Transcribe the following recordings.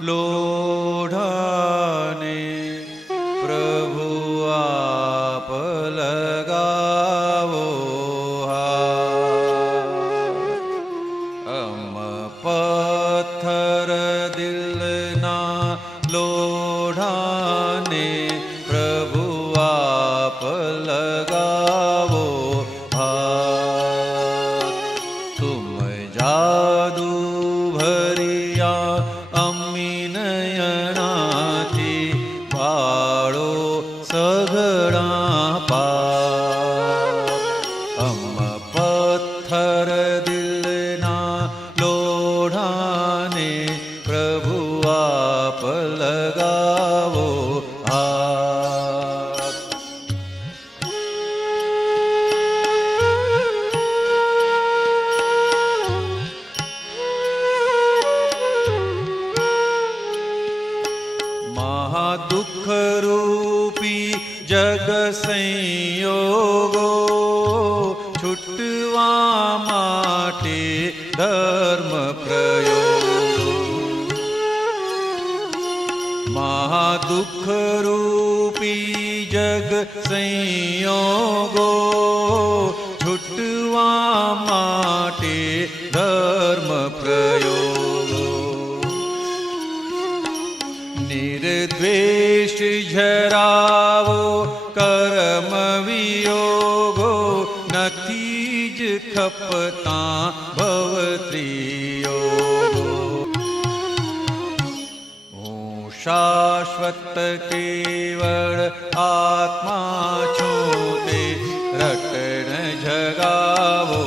લોઢાને પ્રભુ આપ લગાવો અમ પથ્થર દિલના લોઢાને પ્રભુ આપ લગાવો તુમ જાદુ ભરિયા અમી નયનાથી પાળો સઘળા પાપ અમ પથ્થર દિલના લોઢાને પ્રભુ આપ લગાવો મહાદુઃખ રૂપી જગ સંયોગો છૂટવા માટે ધર્મ પ્રયોગો મહાદુઃખ રૂપી જગ સંયોગો છૂટવા માટે ધર્મ પ્રયોગો નિર્દ્વેષ જરાવો કર્મ વિયોગો નથી જ ખપતા ભવત્રિયોગો હું શાશ્વત કેવળ આત્મા છું તે રટણ જગાવો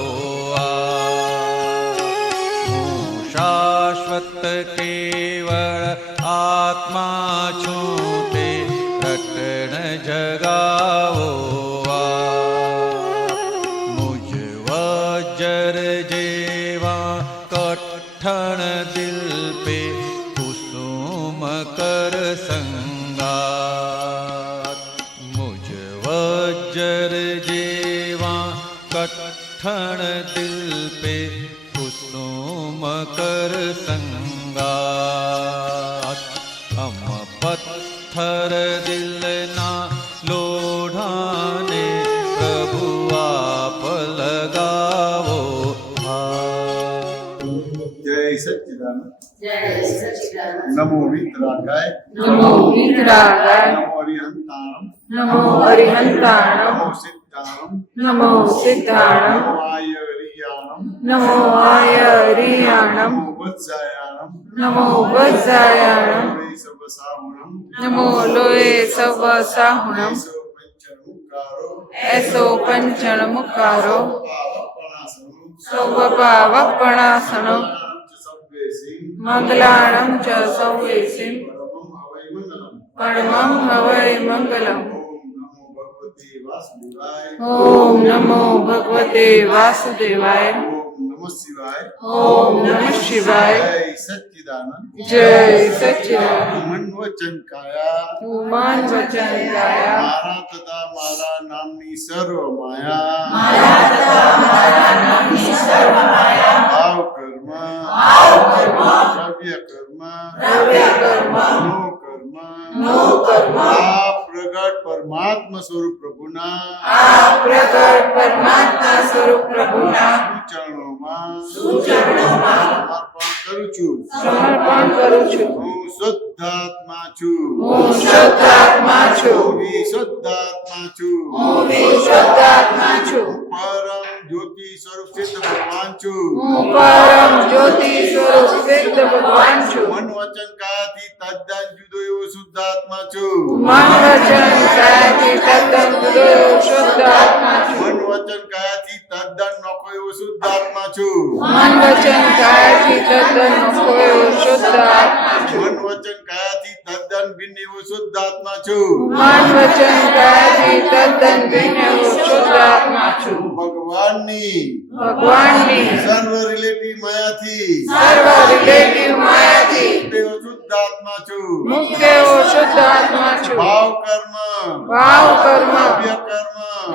હું શાશ્વત કેવળ આત્મા છું તે રટણ જગાવો મુજ વજ્ર જેવા કઠણ દિલ પે કુસુમ કર સંગાત મુજ વજ્ર જેવા કઠણ દિલ પે કુસુમ કર સંગાત અમ પથ્થર દિલના લોઢાને પ્રભુ આપ લગાવો જય સચ્ચિદાનંદ નમો વિતરાગાય નમો વિતરાગાય નમો અરિહંતાણમ નમો અરિહંતાણમ નમો સિદ્ધાણમ નમો સિદ્ધાણમ નમો આયરિયાણમ નમો આયરિયાણમ નમો વત્સાયાણમ નમો વત્સાયાણમ નમો સવસાહુણમ નમો લોએ સવ સાહુણમ સો પંચમુખારો એસો પંચણ મુખારો પાવપણાસનમ સૌપાવપણાસનો સવ્વેસિં મંગલાણમ ચ સૌવેસિમ પરમં હવૈ મંગલમ ઓમ નમો ભગવતે વાસુદેવાય ઓમ નમઃ શિવાય ઓમ નમઃ શિવાય જય સચ્ચિદાનંદ જય સચ્ચિદાનંદ મન વચન કાયા તું મન વચન કાયા મારા તથા મારા નામની સર્વ માયા ભાવ કર્મ દ્રવ્ય કર્મ નો કર્મ આ પ્રગટ પરમાત્મા સ્વરૂપ પ્રભુના સૂચરણોમાં સમર્પણ કરું છું હું શુદ્ધાત્મા છું હું વિશુદ્ધાત્મા છું પરમ જ્યોતિ સ્વરૂપ સિદ્ધ ભગવાન છું મન વચન કાયાથી તદ્દન જુદો એવો શુદ્ધાત્મા છું મન વચન કાયાથી તદ્દન નોખો એવો શુદ્ધાત્મા છું મન વચન કાયાથી તદ્દન ભિન્ન એવો શુદ્ધાત્મા છું ભગવાનની સર્વ રિલેટિવ માયાથી મુક્ત એવો શુદ્ધાત્મા છું ભાવ કર્મ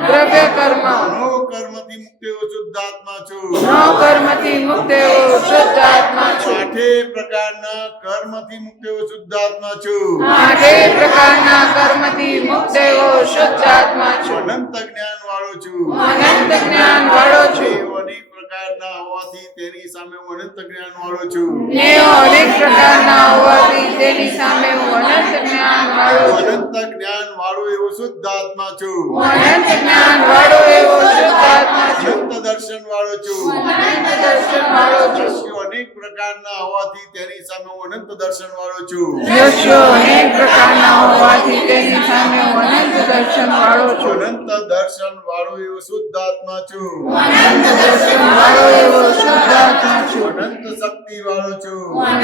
દ્રવ્ય કર્મ નો કર્મથી મુક્ત એવો શુદ્ધાત્મા છું. નો કર્મથી મુક્ત એવો શુદ્ધ આત્મા છું. આઠે પ્રકારના કર્મથી મુક્ત એવો શુદ્ધાત્મા છું. આઠે પ્રકારના કર્મથી મુક્ત એવો શુદ્ધ આત્મા છું. અનંત જ્ઞાન વાળો છું. અનંત જ્ઞાન વાળો છું. એવો અનેક પ્રકારના હોવાથી તેની સામે હું અનંત જ્ઞાન વાળો છું. એવો અનેક પ્રકારના હોવાથી તેની સામે હું અનંત જ્ઞાન વાળો છું. અનંત જ્ઞાન વાળો એવો શુદ્ધ આત્મા છું. અનંત જ્ઞાન વાળો એવો શુદ્ધ આત્મા છું. અનંત દર્શન વાળો છું. અનંત દર્શન વાળો છું. દ્રશ્યો અનેક પ્રકારના હોવાથી તેની સામે હું અનંત દર્શન વાળો છું. દ્રશ્યો અનેક પ્રકારના હોવાથી તેની સામે હું અનંત દર્શન વાળો છું. અનંત દર્શન વાળો એવો શુદ્ધ આત્મા છું. અનંત દર્શન વાળો એવો શુદ્ધ આત્મા છું. અનંત શક્તિ વાળો છું.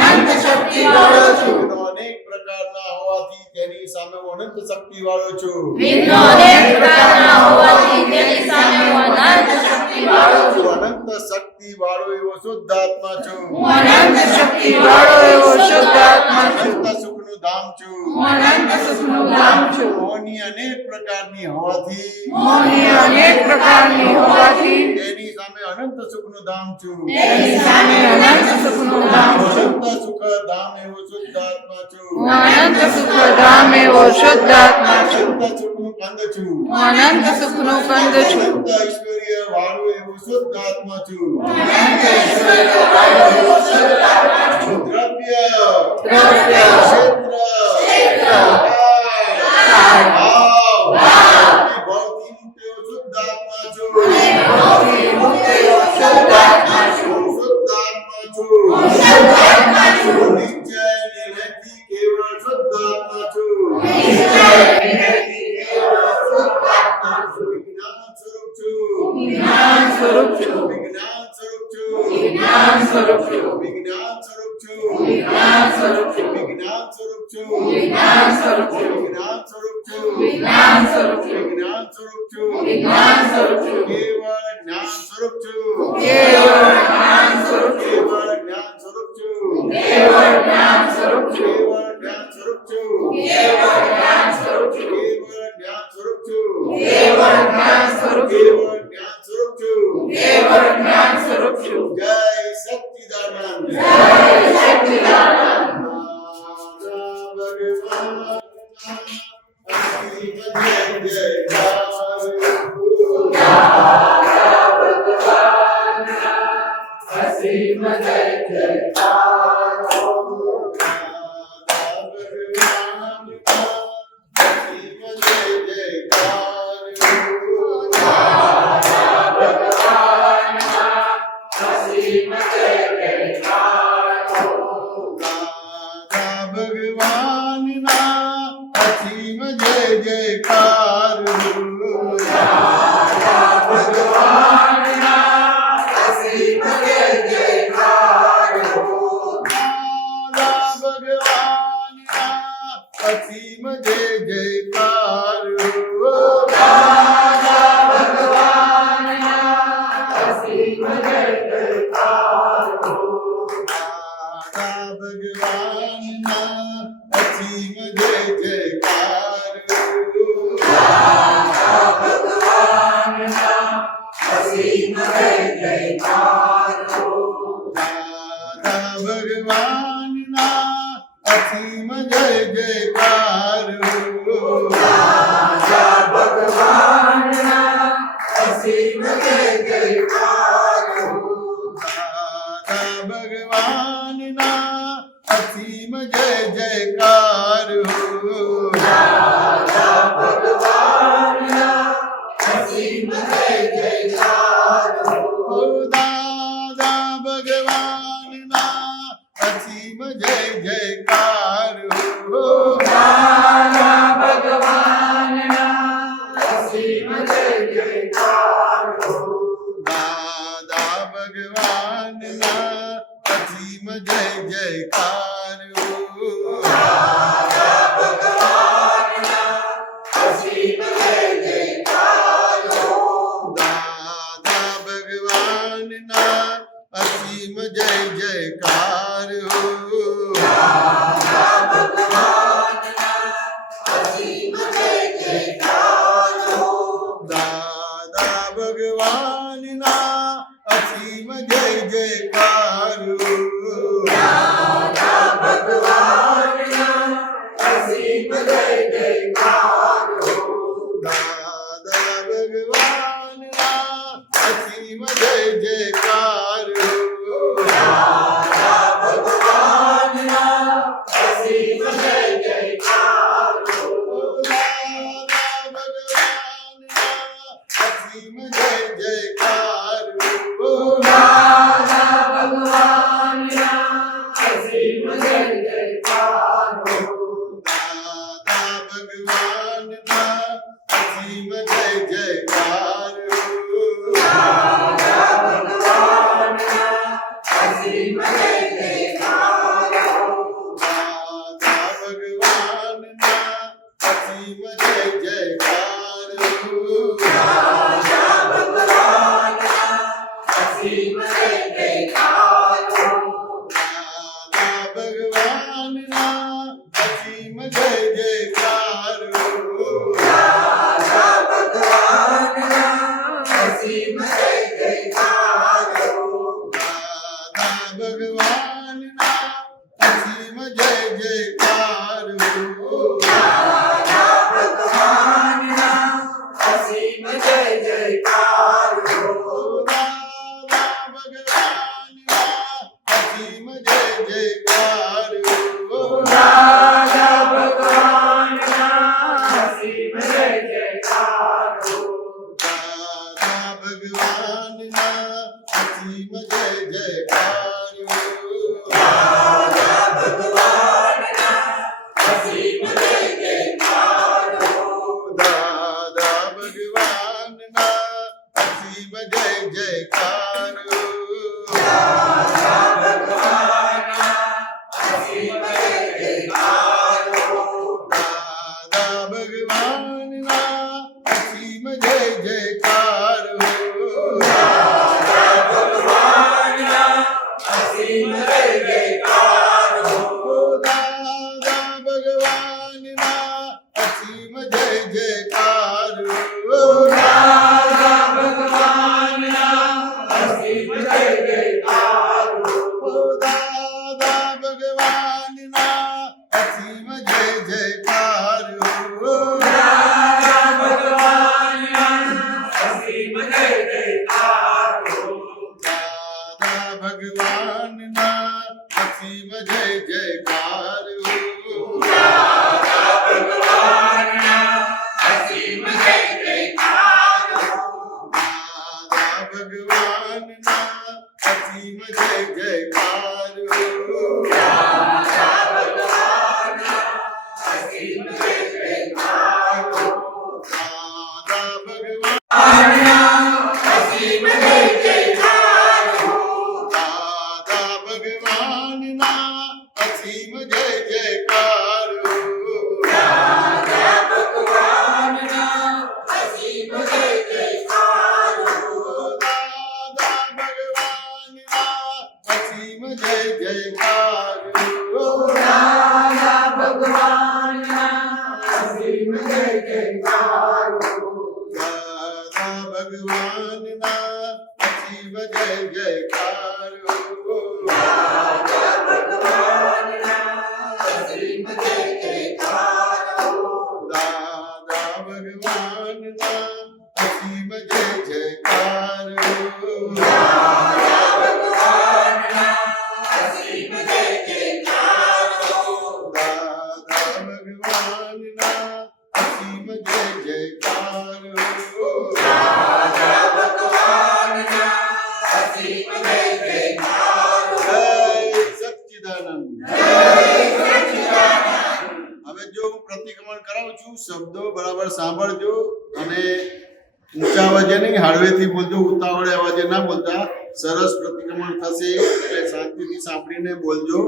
અનંત શક્તિ વાળો છું. વિઘ્નો અનેક પ્રકારના હોવાથી તેની સામે હું અનંત શક્તિ વાળો છું. વિઘ્નો અનેક પ્રકારના હોવાથી તેની સામે હું અનંત શક્તિ વાળો છું. અનંત શક્તિ વાળો એવો શુદ્ધ આત્મા છું. અનંત શક્તિ વાળો એવો શુદ્ધ આત્મા છું. અનંત સુખનું ધામ છું. અનંત સુખનું ધામ છું. મોહની અનેક પ્રકારની હોવાથી મોહની અનેક પ્રકારની હોવાથી તેની સામે અનંત સુખનું ધામ છું. તેની સામે અનંત સુખનું ધામ છું. અનંત સુખ ધામ એવો શુદ્ધ આત્મા છું. અનંત સુખ ધામ એવો શુદ્ધ આત્મા છું. અનંત સુખનું કંદ છું. અનંત સુખનું કંદ છું. અનંત ઐશ્વર્ય વાળું એવું શુદ્ધ આત્મા છું. અનંત ઐશ્વર્ય વાળો એવો શુદ્ધ આત્મા છું. દ્રવ્ય દ્રવ્ય, ક્ષેત્ર કાળ, ભાવ એ ભૌતિક મુક્ત એવો શુદ્ધ આત્મા છું. ભોગથી મુક્ત એવો શુદ્ધ આત્મા છું. શુદ્ધ આત્મા છું. શુદ્ધ આત્મા છું. નિશ્ચય નિર્ણયથી કેવળ શુદ્ધ આત્મા છું. નિશ્ચય વિનયથી કેવળ શુદ્ધ આત્મા છું. વિજ્ઞાન સ્વરૂપ છું. વિજ્ઞાન સ્વરૂપ છું. વિજ્ઞાન સ્વરૂપ છું. વિજ્ઞાન સ્વરૂપ છું. વિજ્ઞાન સ્વરૂપ છું. વિજ્ઞાન સ્વરૂપ છું. વિજ્ઞાન સ્વરૂપ છું. વિજ્ઞાન સ્વરૂપ છું. વિજ્ઞાન સ્વરૂપ છું. વિજ્ઞાન સ્વરૂપ છું. વિજ્ઞાન સ્વરૂપ છું. વિજ્ઞાન સ્વરૂપ છું. કેવળ જ્ઞાન સ્વરૂપ છું. કેવળ જ્ઞાન સ્વરૂપ છું. કેવળ જ્ઞાન સ્વરૂપ છું. કેવળ જ્ઞાન સ્વરૂપ છું. કેવળ જ્ઞાન સ્વરૂપ છું. કેવળ જ્ઞાન સ્વરૂપ છું. કેવળ જ્ઞાન સ્વરૂપ છું. કેવળ જ્ઞાન સ્વરૂપ છું. કેવળ જ્ઞાન સ્વરૂપ છું. કેવળ જ્ઞાન સ્વરૂપ છું. જય સચ્ચિદાનંદ. જય સચ્ચિદાનંદ. ભગવાન જય અસીમ જય જયકાર. અસીમ જય ભગવાનના અસીમ જય જયકાર. અસીમ જય જયકાર. દાદા ભગવાનના અસીમ જય જયકાર. અસીમ જય જયકાર. દાદા ભગવાનના અસીમ જય જયકાર. અસીમ જય જયકાર. દાદા ભગવાનના અસીમ જય જયકાર. ભગવાનના અસીમ જય જયકાર. દાદા ભગવાનના અસીમ જય જયકાર. ભગવાનના અસીમ જય જયકાર. ઓ દાદા ભગવાનના અસીમ જય જયકાર. ભગવાનના અસીમ જય જયકાર. દાદા ભગવાનના અસીમ જય જયકાર. અસીમ જય જયકાર. દાદા ભગવાનના અસીમ જય જયકાર. અસીમ જય જયકાર. દાદા ભગવાનના શબ્દો બરાબર સાંભળજો અને ઊંચા અવાજે નહીં, હળવેથી બોલજો, ઉતાવળે અવાજે ના બોલતા. સરસ પ્રતિક્રમણ થશે એટલે શાંતિથી સાંભળીને બોલજો.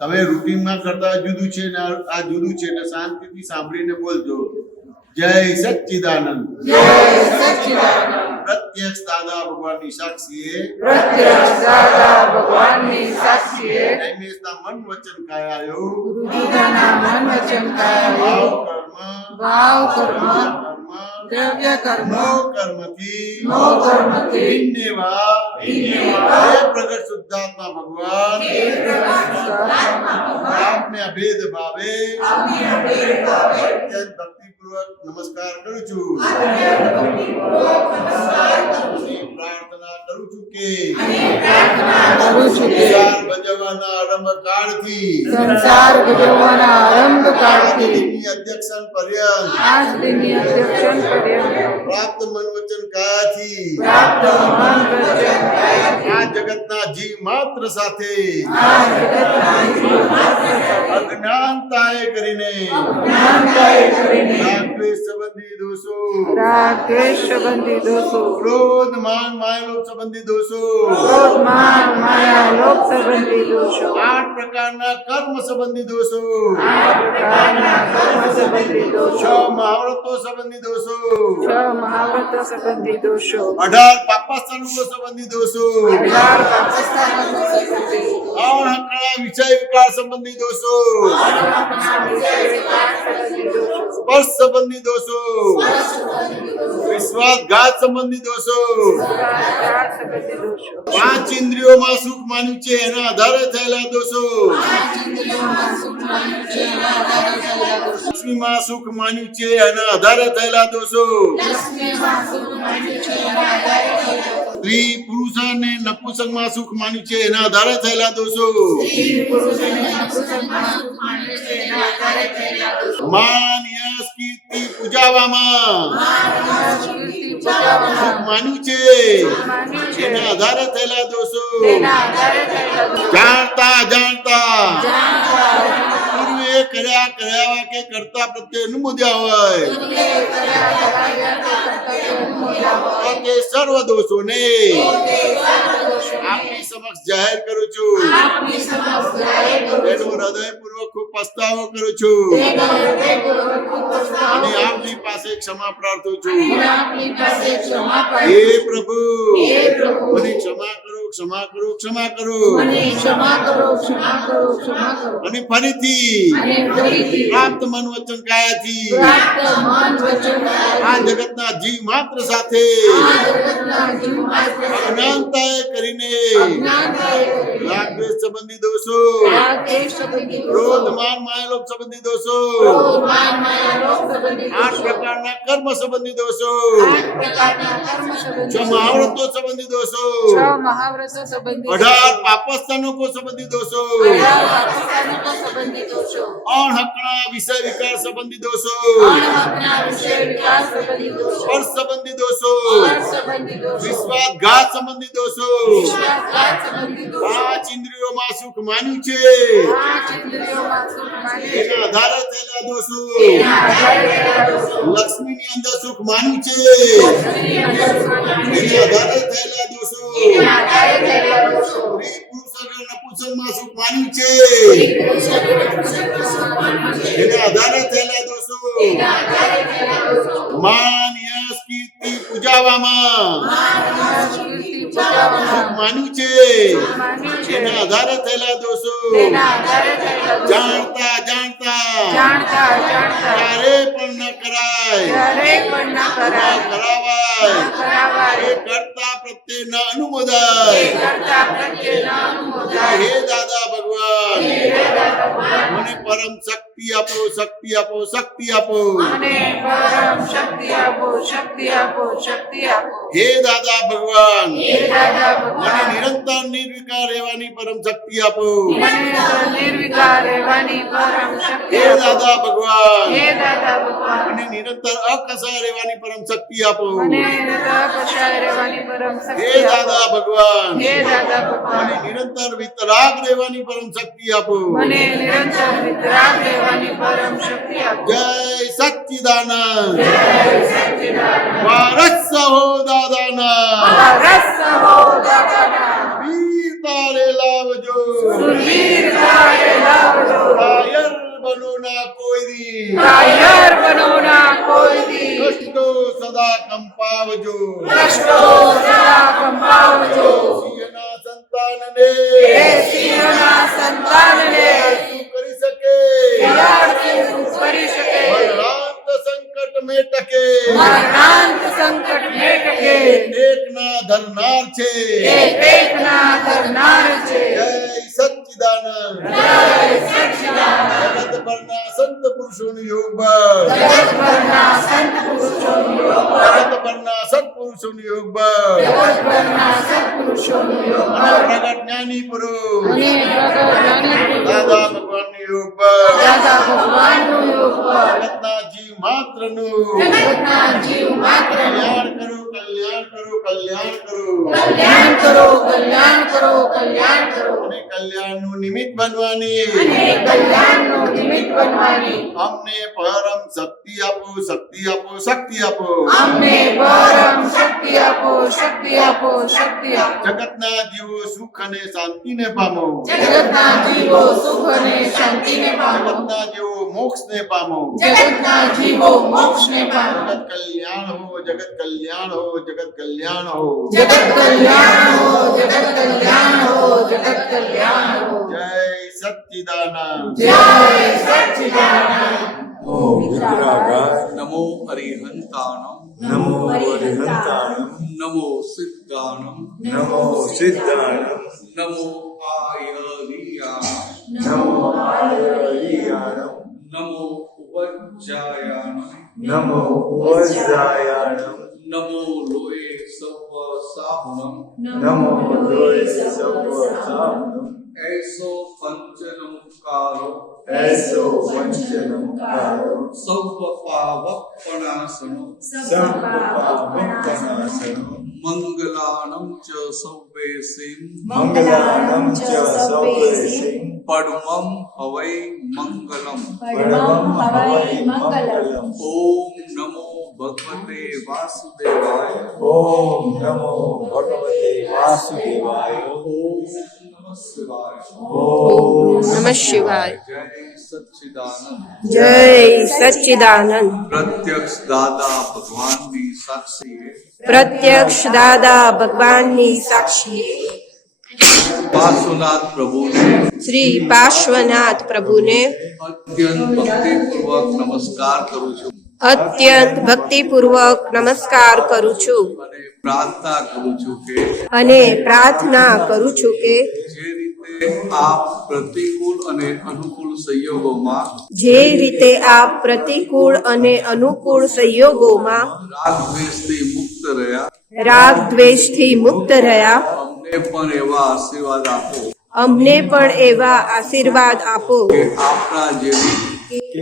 તમે રૂટીનમાં કરતા જુદું છે ને આ જુદું છે એટલે શાંતિથી સાંભળીને બોલજો. જય સચ્ચિદાનંદ. જય સચ્ચિદાનંદ. પ્રત્યક્ષ દાદા ભગવાનની સાક્ષીએ મન વચન કાયાયો ભાવ કર્મ દ્રવ્ય કર્મ કર્મથી પ્રગટ શુદ્ધાત્મા ભગવાન આપને અભેદ ભાવે અત્યંત ભક્તિપૂર્વક પૂર્વક નમસ્કાર કરું છું પ્રાર્થના કરું છું કે સંસાર ભજવવાના આરંભ કાળથી સંસાર ભજવવાના આરંભ કાળથી આજની અધ્યક્ષણ પર્યંત આજ દિનની અધ્યક્ષણ પર્યંત પ્રાપ્ત મન વચન કાયાથી પ્રાપ્ત મન વચન આ જગતના જીવ માત્ર સાથે આ જગતના જીવ માત્ર અજ્ઞાનતાએ કરીને જ્ઞાનતાએ કરીને રાગદ્વેષ સંબંધી દોષો રાગ દ્વેષ સંબંધી દોષો ક્રોધ માન માયલોભ સંબંધી દોષો ક્રોધ માન માયા લોભ સંબંધી દોષો 8 પ્રકારના કર્મ સંબંધી દોષો આ પ્રકારના કર્મ સંબંધી 6 દોષો મહાવ્રતો સંબંધી દોષો 6 મહાવ્રત સંબંધી દોષો 18 પાપાસ્તરૂપો સંબંધી દોષો 18 પાપસ્થાનો સંબંધી 8 હકળા વિષય વિકાર સંબંધી દોષો સ્પર્શ સંબંધી દોષો વિશ્વાસઘાત સંબંધી દોષો 5 ઇન્દ્રિયોમાં સુખ માન્યું છે એના આધારે થયેલા દોષો લક્ષ્મીમાં સુખ માન્યું છે એના આધારે થયેલા દોષો સ્ત્રી પુરુષ અને નપુંસકમાં સુખ માન્યું છે એના આધારે થયેલા દોષો માન યશ કીર્તિ પૂજાવામાં સુખ માન્યું છે એના આધારે થયેલા દોષો જાણતા જાણતા પૂર્વે કર્યા કે કરતા પ્રત્યે અનુમોદ્યા હોય તે સર્વ દોષોને આપની સમક્ષ જાહેર કરું છું એનો હૃદયપૂર્વક ખૂબ પસ્તાવો કરું છું અને આપની પાસે ક્ષમા પ્રાર્થું છું હે પ્રભુ મને ક્ષમા કરો ક્ષમા કરો ક્ષમા કરો અને ફરીથી પ્રાપ્ત મન વચન કાયાથી આ જગતના જીવ માત્ર સાથે અજ્ઞાનતાએ કરીને રાગદ્વેષ સંબંધી દોષો ક્રોધ માન માયાલોભ સંબંધી દોષો 8 પ્રકારના કર્મ સંબંધી દોષો 6 મહાવ્રતો સંબંધી દોષો 18 પાપસ્થાનકો સંબંધી દોષો 8 હકણા વિષય વિકાર સંબંધી દોષો સ્પર્શ સંબંધી દોષો વિશ્વાસઘાત સંબંધી દોષો 5 ઇન્દ્રિયોમાં સુખ માન્યું છે એના આધારે થયેલા દોષો લક્ષ્મીની અંદર સુખ માન્યું છે એના આધારે થયેલા દોષો સ્ત્રી પુરુષ અને નપુંસકમાં સુખ માન્યું છે એના આધારે થયેલા દોષો માન યશ કીર્તિ પૂજાવામાં સુખ માન્યું છે એના આધારે થયેલા દોષો જાણતા જાણતા ક્યારે પણ ન કરાય કરાવાય એ કરતા પ્રત્યે ન અનુમોદાય હે દાદા ભગવાન મને પરમ શક્તિ આપો શક્તિ આપો શક્તિ આપો હે દાદા ભગવાન મને નિરંતર નિર્વિકાર રહેવાની પરમ શક્તિ આપો હે દાદા ભગવાન મને નિરંતર અકસાય રહેવાની પરમ શક્તિ આપો હે દાદા ભગવાન મને નિરંતર વિતરાગ રહેવાની પરમ શક્તિ આપો જય સચ્ચિદાનંદ વારસ હો દાદાના વીર તારે લાવજો કાયર બનો ના કોઈ દી કષ્ટો સદા કંપાવજો સિંહના સંતાનને શું કરી શકે મરણાંત સંકટ में टके એકના ધરનાર છે જય સચ્ચિદાનંદ જગત જગતભરના સંત પુરુષોનું યોગ બળ જગતભરના સંત પુરુષોનું યોગ બળ જગતભરના સત્પુરુષોનું યોગ બળ જગતભરના સત્પુરુષોનું યોગ અને બળ પ્રગટ જ્ઞાની પુરુષ અને પ્રગટ જ્ઞાની પુરુષ દાદા ભગવાનનું યોગ બળ દાદા ભગવાનનું યોગ બળ જગતના જીવ માત્રનું જગતના જીવ માત્રનું કલ્યાણ કરો કલ્યાણ કરો કલ્યાણ કલ્યાણ કરો કરો કલ્યાણ કરો કલ્યાણ કરો અને કલ્યાણનું નિમિત્ત બનવાની અને કલ્યાણનું નિમિત્ત બનવાની અમને પરમ શક્તિ આપો શક્તિ આપો શક્તિ આપો અમને પરમ શક્તિ આપો શક્તિ આપો શક્તિ આપો જગતના જીવો સુખ અને શાંતિને પામો જગતના જીવો સુખ અને શાંતિને પામો જગતના જીવો મોક્ષને પામો જગતના જીવો મોક્ષને પામો જગત કલ્યાણ હો જગત કલ્યાણ હો જગત કલ્યાણ હો જગત કલ્યાણ હો જગત કલ્યાણ હો જગત કલ્યાણ હો જય સચ્ચિદાનંદ જય સચ્ચિદાનંદ નમો અરિહંતાણમ નમો અરિહંતાણમ નમો સિદ્ધાણમ નમો સિદ્ધાણમ નમો આયરિયાણમ નમો આયરિયાણમ નમો ઉપજ્જાયાણમ નમો વજ્રાયાણમ નમો લોય સવ સાહુણમ નમો લોય સવ સાહુણમ એસો પંચ નમસ્કારો એસો પંચ નમકારો સૌ પાવપણાસનો સર્વપાપનાશનો મંગલાણમ ચ સૌવેસીમ મંગલાણમ ચ સૌવેસિં પડમમ હવૈ મંગલમ પરમં હવૈ મંગલમ ઓમ નમો ભગવતે વાસુદેવાય ઓમ નમો ભગવતે વાસુદેવાય ઓમ નમઃ શિવાય ઓમ નમઃ શિવાય. જય સચ્ચિદાનંદ. જય સચ્ચિદાનંદ. પ્રત્યક્ષ દાદા ભગવાનની સાક્ષીએ પ્રત્યક્ષ દાદા ભગવાનની સાક્ષીએ પાર્શ્વનાથ પ્રભુને શ્રી પાર્શ્વનાથ પ્રભુને અત્યંત ભક્તિપૂર્વક નમસ્કાર કરું છું અત્યંત ભક્તિપૂર્વક નમસ્કાર કરું છું અને પ્રાર્થના કરું છું કે અને પ્રાર્થના કરું છું કે જે રીતે આપ પ્રતિકૂળ અને અનુકૂળ સંયોગોમાં જે રીતે આપ પ્રતિકૂળ અને અનુકૂળ સંયોગોમાં રાગ દ્વેષથી મુક્ત રહ્યા રાગ દ્વેષથી મુક્ત રહ્યા અમને પણ એવા આશીર્વાદ આપો અમને પણ એવા આશીર્વાદ આપો કે આપના જેવી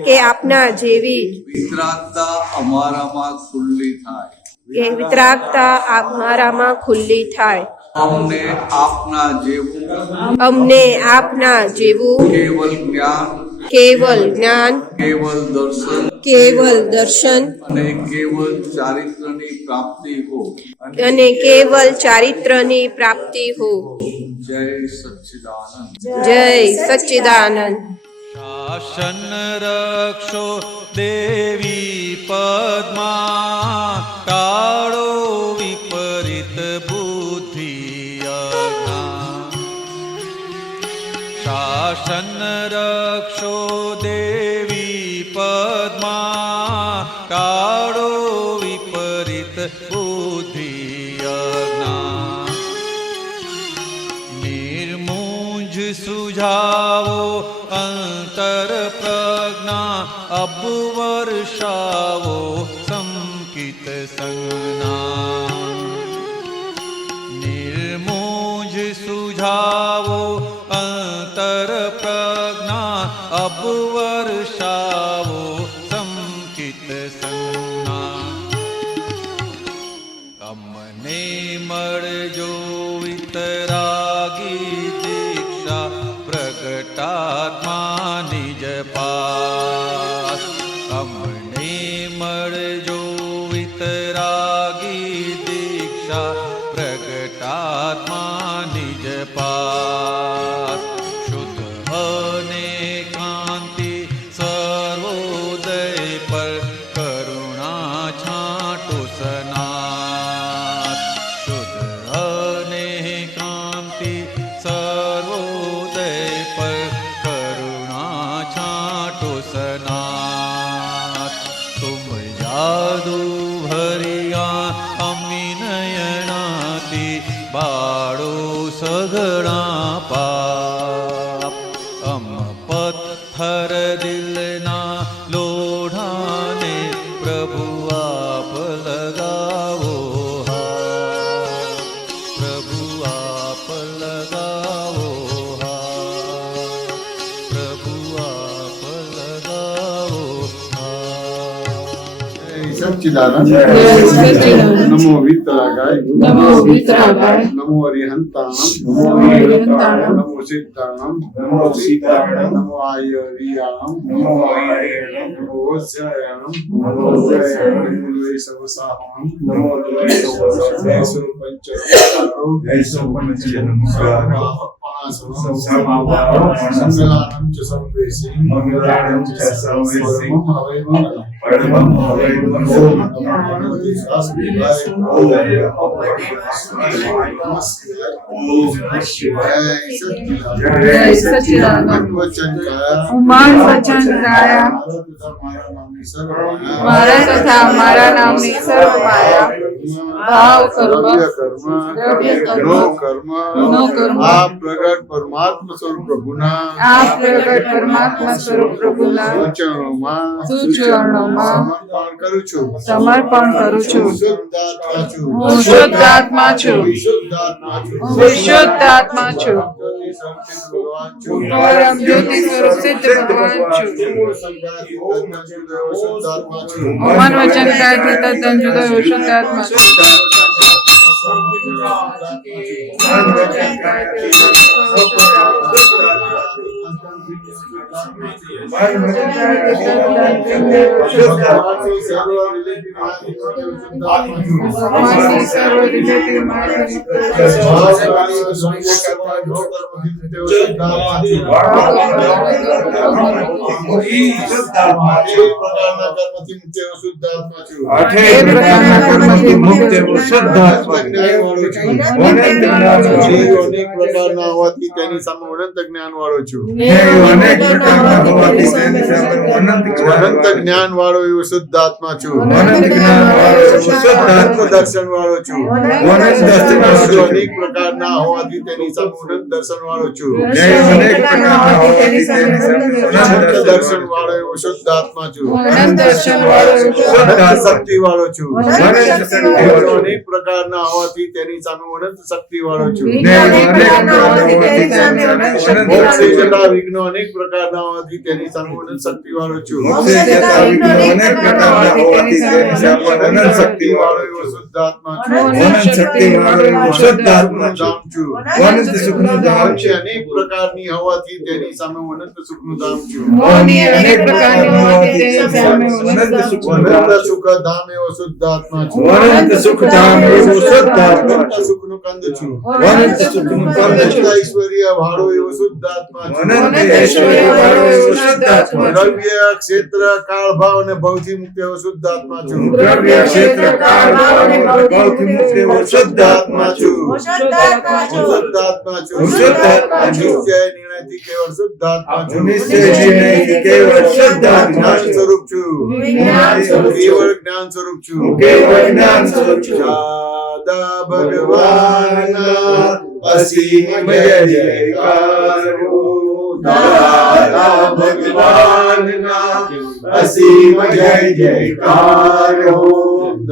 કે આપના જેવી વિતરાગતા અમારામાં ખુલ્લી થાય કે વિતરાગતા અમારામાં ખુલ્લી થાય અમને આપના જેવું અમને આપના જેવું કેવલ જ્ઞાન કેવલ જ્ઞાન કેવલ દર્શન કેવલ દર્શન અને કેવલ ચારિત્રની પ્રાપ્તિ હો અને કેવલ ચારિત્રની પ્રાપ્તિ હો. જય સચ્ચિદાનંદ. જય સચ્ચિદાનંદ. શાસન રક્ષો દેવી પદ્મા કાળો વિપરીત બુદ્ધિ અજ્ઞાન. શાસન રક્ષો દેવી પદ્મા કાળો વિપરીત બુદ્ધિ અજ્ઞાન. નિર્મૂંજ સુઝાવો અંતર પ્રજ્ઞા અબ વર્ષાવો સંકિત સંજ્ઞા. નિર્મૂંજ સુઝાવો અંતર પ્રજ્ઞા અબ વર્ષાવો સંકિત સંજ્ઞા. કમને મળજો વિતરાગી દીક્ષા પ્રગટાત્મા નિજ પાસ. કમને મળજો વિતરાગી દીક્ષા પ્રગટાત્મા નિજ પાસ. શુદ્ધ અને કાંતિ સર્વોદય પર કરુણા છાંટો સનાથ. શુદ્ધ અને કાંતિ સર્વોદય પર કરુણા છાંટો સનાથ. તુમ જાદુ ભરિયા અમી નયનાથી બાળો સઘળા પાપ. અમ પથ્થર હર દિલના લોઢાને પ્રભુ આપ લગાવો હાથ, પ્રભુ આપ લગાવો હાથ, પ્રભુ આપ લગાવો હાથ. સચ્ચિદાનંદ જય સચ્ચિદાનંદ. નમો વિતરાગાય નમો વિતરાગાય. નમો અરિહંતાણમ નમો અરિહંતાણમ. નમો સિદ્ધાણમ નમો સીતાણમ નમો આયરિયાણમ નમો આયર્યણમ નમો વત્સ્યાયણમ નમો વત્સ્યાયણમ નમો વૈસવસાહણમ નમો વૈસવસાહણમ જયસો પંચરત્નારો જયસો પંચ નમસ્કારો મંગલાનમ ચ સર્વેસી મંગલાનમ ચ સર્વેસી પરમં હવૈ મંગલમ પરમં હવૈ મંગલમ ભગવતી વાસુદેવાય ઓમ નમઃ શિવાય. જય જય સચ્ચિદાનંદ. વચન કાયા ઉમાન વચન ગાયા. મારા તથા મારા નામની સર્વ માયા. ભાવ કર્મ, દ્રવ્ય કર્મ, નો કર્મ આ પ્રગટ પરમાત્મા સ્વરૂપ પ્રભુના પ્રગટ પરમાત્મા સ્વરૂપ પ્રભુના સૂચનોમાં સૂચનોમાં સમર્પણ કરું છું. સમર્પણ કરું છું. શુદ્ધાત્મા છું. હું શુદ્ધ આત્મા છું. વિશુદ્ધાત્મા છું. હું વિશુદ્ધ આત્મા છું. ભગવાન છું. પરમ જ્યોતિ સ્વરૂપ સિદ્ધ ભગવાન છું. મૂળ સંગાથી તદ્દન જુદો એવો શુદ્ધાત્મા છું. મન વચન કાયથી તદ્દન જુદો એવો શુદ્ધ આત્મા છું. ભગવાનની સર્વ રિલેટિવ માહિતી આઠે પ્રકારના કર્મથી મુક્ત એવો શુદ્ધ આત્મા છું. અનેક પ્રકારના હોવાથી તેની સામે અનંત જ્ઞાન વાળો છું. અનેક પ્રકારના હોવાથી તેની સામે અનંત અનંત જ્ઞાન વાળો એવો શુદ્ધ આત્મા છું. અનંત જ્ઞાન વાળો એવો શુદ્ધ આત્મા દર્શન વાળો છું. અનંત દર્શન વાળો છું. અનેક પ્રકારના હોવાથી તેની સામે અનંત દર્શન વાળો છું. અનેક પ્રકારના હોવાથી તેની સામે અનંત અનંત દર્શન દર્શન વાળો એવો શુદ્ધ આત્મા છું. અનંત દર્શન વાળો એવો અનંત શક્તિ વાળો છું. અનંત શક્તિ વાળો છું. અનેક પ્રકારના હોવાથી તેની સામે અનંત શક્તિ વાળો છું. અનેક પ્રકારના હોવાથી તેની સામે અનંત મોક્ષે શક્તિ જતા વિઘ્નો અનેક પ્રકારના હોવાથી તેની સામે અનંત શક્તિ વાળો છું. મોક્ષે જતા વિઘ્નો અનેક પ્રકારના હોવાથી તેની સામે અનંત શક્તિ વાળો વાળો એવો શુદ્ધ આત્મા છું. અનંત શક્તિ વાળો એવો શુદ્ધ આત્મા છું. ધામ છું. અનંત સુખનું ધામ મોક્ષે છે. અનેક પ્રકારની હોવાથી તેની સામે અનંત સુખનું ધામ છું. મોહની અનેક પ્રકારની હોવાથી તેની સામે અનંત સુખનું ધામ અનંત છે. સુખ ધામ એવો શુદ્ધ આત્મા છું. અનંત સુખ ધામ એવો શુદ્ધ આત્મા અનંત છું. સુખનું કંદ છું. અનંત સુખનું કંદ અનંત છું. ઐશ્વર્ય વાળો એવો શુદ્ધ આત્મા છું. અનંત ઐશ્વર્ય વાળો એવો શુદ્ધ આત્મા છું. દ્રવ્ય ક્ષેત્ર કાળ ભાવ અને ભવથી મુક્ત એવો શુદ્ધ આત્મા છું. દ્રવ્ય ક્ષેત્ર કાળ ભાવ અને ભવથી મુક્ત એવો શુદ્ધ આત્મા છું. શુદ્ધ આત્મા છું. હું શુદ્ધ આત્મા છું. નિશ્ચય નિર્ણયથી કેવળ શુદ્ધ આત્મા છું. નિશ્ચયથી નહીં, કેવળ શુદ્ધ આત્મા જ્ઞાન છું. સ્વરૂપ છું. કેવળ જ્ઞાન સ્વરૂપ છું. હું કેવળ જ્ઞાન સ્વરૂપ છું. દાદા ભગવાનના અસીમ જય જયકારો. દાદા ભગવાનના અસીમ જય જયકારો.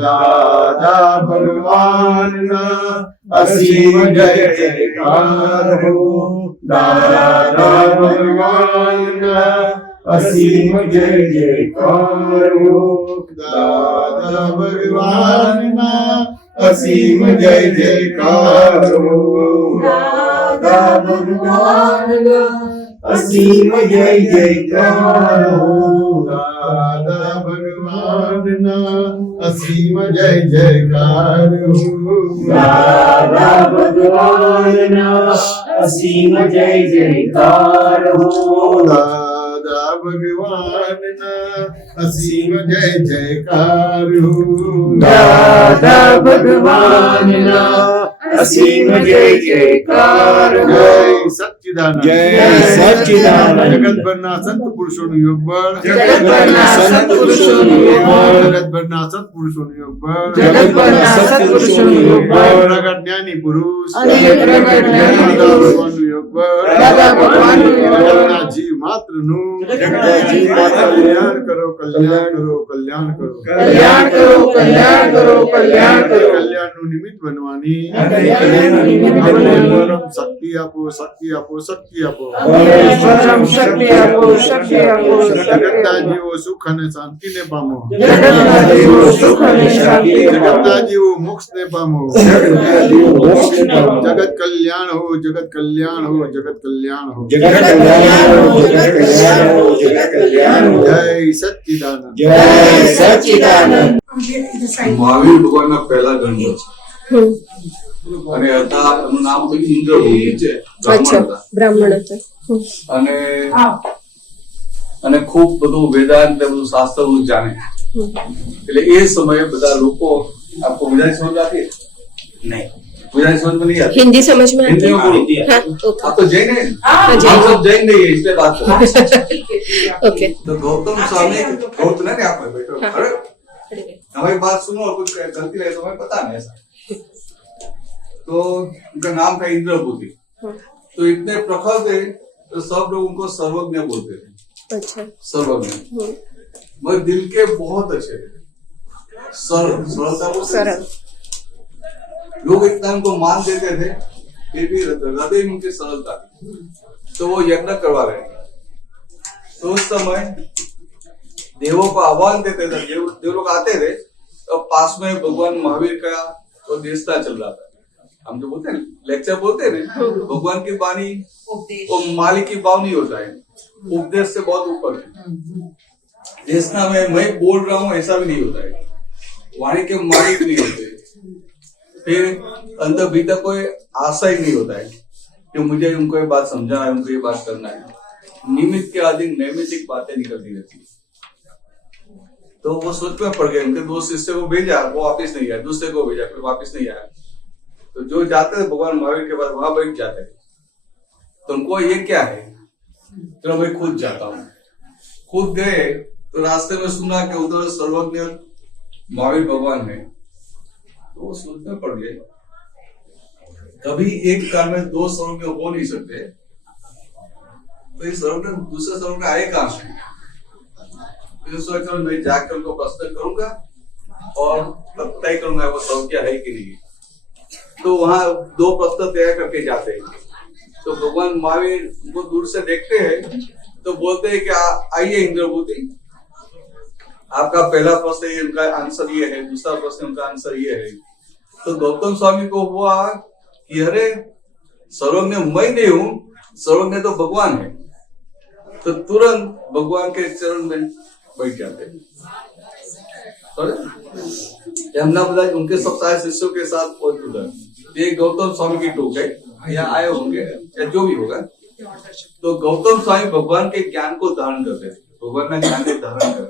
દાદા ભગવાનના અસીમ જય જયકારો. દાદા ભગવાનના અસીમ જય જયકારો. દાદા ભગવાનના અસીમ જય જયકારો. દાદા ભગવાનના અસીમ જય જયકારો. દાદા ભગવાનના અસીમ જય જયકારો. દાદા ભગવાનના અસીમ જય જયકારો. દાદા ભગવાનના અસીમ જય જયકારો. દાદા ભગવાનના અસીમ જય જયકાર. જય સચ્ચિદાનંદ. જય સચ્ચિદાનંદ. જગતભરના સંત પુરુષોનું યોગ બળ. જગતભરના સત્પુરુષોનું યોગ બળ. જગતભરના સત્પુરુષોનું યોગ બળ. જગતભરના સત્પુરુષોનું યોગ બળ. પ્રગટ જ્ઞાની પુરુષ. અને પ્રગટ જ્ઞાની દાદા પુરુષ. ભગવાનનું યોગ બળ. દાદા ભગવાનનું યોગ બળ. જગતના જીવ માત્રનું. જગતના જીવ માત્રનું. કલ્યાણ કરો, કલ્યાણ કરો, કલ્યાણ કરો. કલ્યાણ કરો, કલ્યાણ કરો, કલ્યાણ કરો. કલ્યાણનું નિમિત્ત બનવાની અને કલ્યાણનું નિમિત્ત બનવાની પરમ શક્તિ આપો, શક્તિ આપો, શક્તિ આપો. પરમ શક્તિ આપો, શક્તિ આપો, શક્તિ જગતના આપો. જીવો સુખ અને શાંતિને પામો. જગતના જીવો સુખ અને શાંતિ જગતના જીવો મોક્ષને પામો. જગતના જીવો મોક્ષને પામો. જગત કલ્યાણ હો, જગત કલ્યાણ હો, જગત કલ્યાણ હો. જગત કલ્યાણ હો, જગત કલ્યાણ હો, જગત કલ્યાણ હો. જય સચ્ચિદાનંદ. જય સચ્ચિદાનંદ. મહાવીર ભગવાનના પહેલા જન્મ છે અને હતા એનું નામ તો ઇન્દ્રભૂતિ છે, બ્રાહ્મણ હતા. બ્રાહ્મણ હતા. અને અને ખૂબ બધું વેદાંત ને બધું શાસ્ત્ર બધું જાણે. એટલે એ સમયે બધા લોકો આપકો ગુજરાતી સમજ આતી है? नहीं गुजराती समझ में नहीं आती. हिंदी समझ में हिंदी आती में बोलो. है? हाँ, ओके आप तो जैन है, जैन हम सब जैन नहीं है इसलिए बात कर रहे हैं. ओके. तो गौतम स्वामी गौतम नहीं आप में बैठो. हाँ. अरे हमारी बात सुनो और कुछ गलती रहे तो हमें पता नहीं ऐसा. तो उनका नाम था इंद्रभूति. तो इतने प्रखर थे तो सब लोग उनको सर्वज्ञ बोलते थे. अच्छा. सर्वज्ञ मगर दिल के बहुत अच्छे थे. सरलता बोलते थे. सरल. लोग इतना उनको मान देते थे फिर भी हृदय में उनकी सरलता थी. तो वो यज्ञ करवा रहे थे. तो उस समय देवों को आह्वान देते थे. देव लोग आते थे तो पास में भगवान महावीर का वो देशता चल रहा था. हम जो बोलते हैं लेक्चर बोलते हैं ना, भगवान की वाणी वो मालिक की भाव नहीं होता है, उपदेश से बहुत ऊपर है. देशना में मैं बोल रहा हूँ ऐसा भी नहीं होता है. वाणी के मालिक नहीं होते. फिर अंदर भीतर कोई आशा ही नहीं होता है कि मुझे उनको ये बात समझाना है, उनको ये बात करना है. निमित्त के अधीन नैमित्तिक बातें निकलती रहती है. तो वो सोच में पड़ गए. उनके दो शिष्य को भेजा, वो वापिस नहीं आया. दूसरे को भेजा, फिर वापिस नहीं आया. तो जो जाते थे भगवान महावीर के पास वहां बैठ जाते थे. तो उनको ये क्या है, चलो मैं खुद जाता हूँ. खुद गए तो रास्ते में सुना कि उधर सर्वज्ञ महावीर भगवान है. तो वो सोचने पड़ गए कभी एक काल में दो सर्वज्ञ हो नहीं सकते. तो ये सर्वज्ञ दूसरे सर्वज्ञ आए कहां से. फिर सोचा मैं जाकर उनको प्रश्न करूंगा और तब तय करूंगा वो सर्वज्ञ है कि नहीं. तो वहां दो प्रश्न तय करके जाते हैं. तो भगवान महावीर उनको दूर से देखते हैं तो बोलते हैं कि आइए इंद्रभूति, आपका पहला प्रश्न ये, उनका आंसर ये है. दूसरा प्रश्न उनका आंसर ये है. तो गौतम स्वामी को हुआ कि अरे सर्वज्ञ मैं नहीं हूं, सर्वज्ञ तो भगवान है. तो तुरंत भगवान के चरण में बैठ जाते हैं. हमने बोला उनके सब सारे शिष्यों के साथ पहुंच चुका. ये गौतम स्वामी की टोक है, यहाँ आए होंगे या जो भी होगा. तो गौतम स्वामी भगवान के ज्ञान को धारण करते थे. भगवान ना ज्ञान ने धारण कर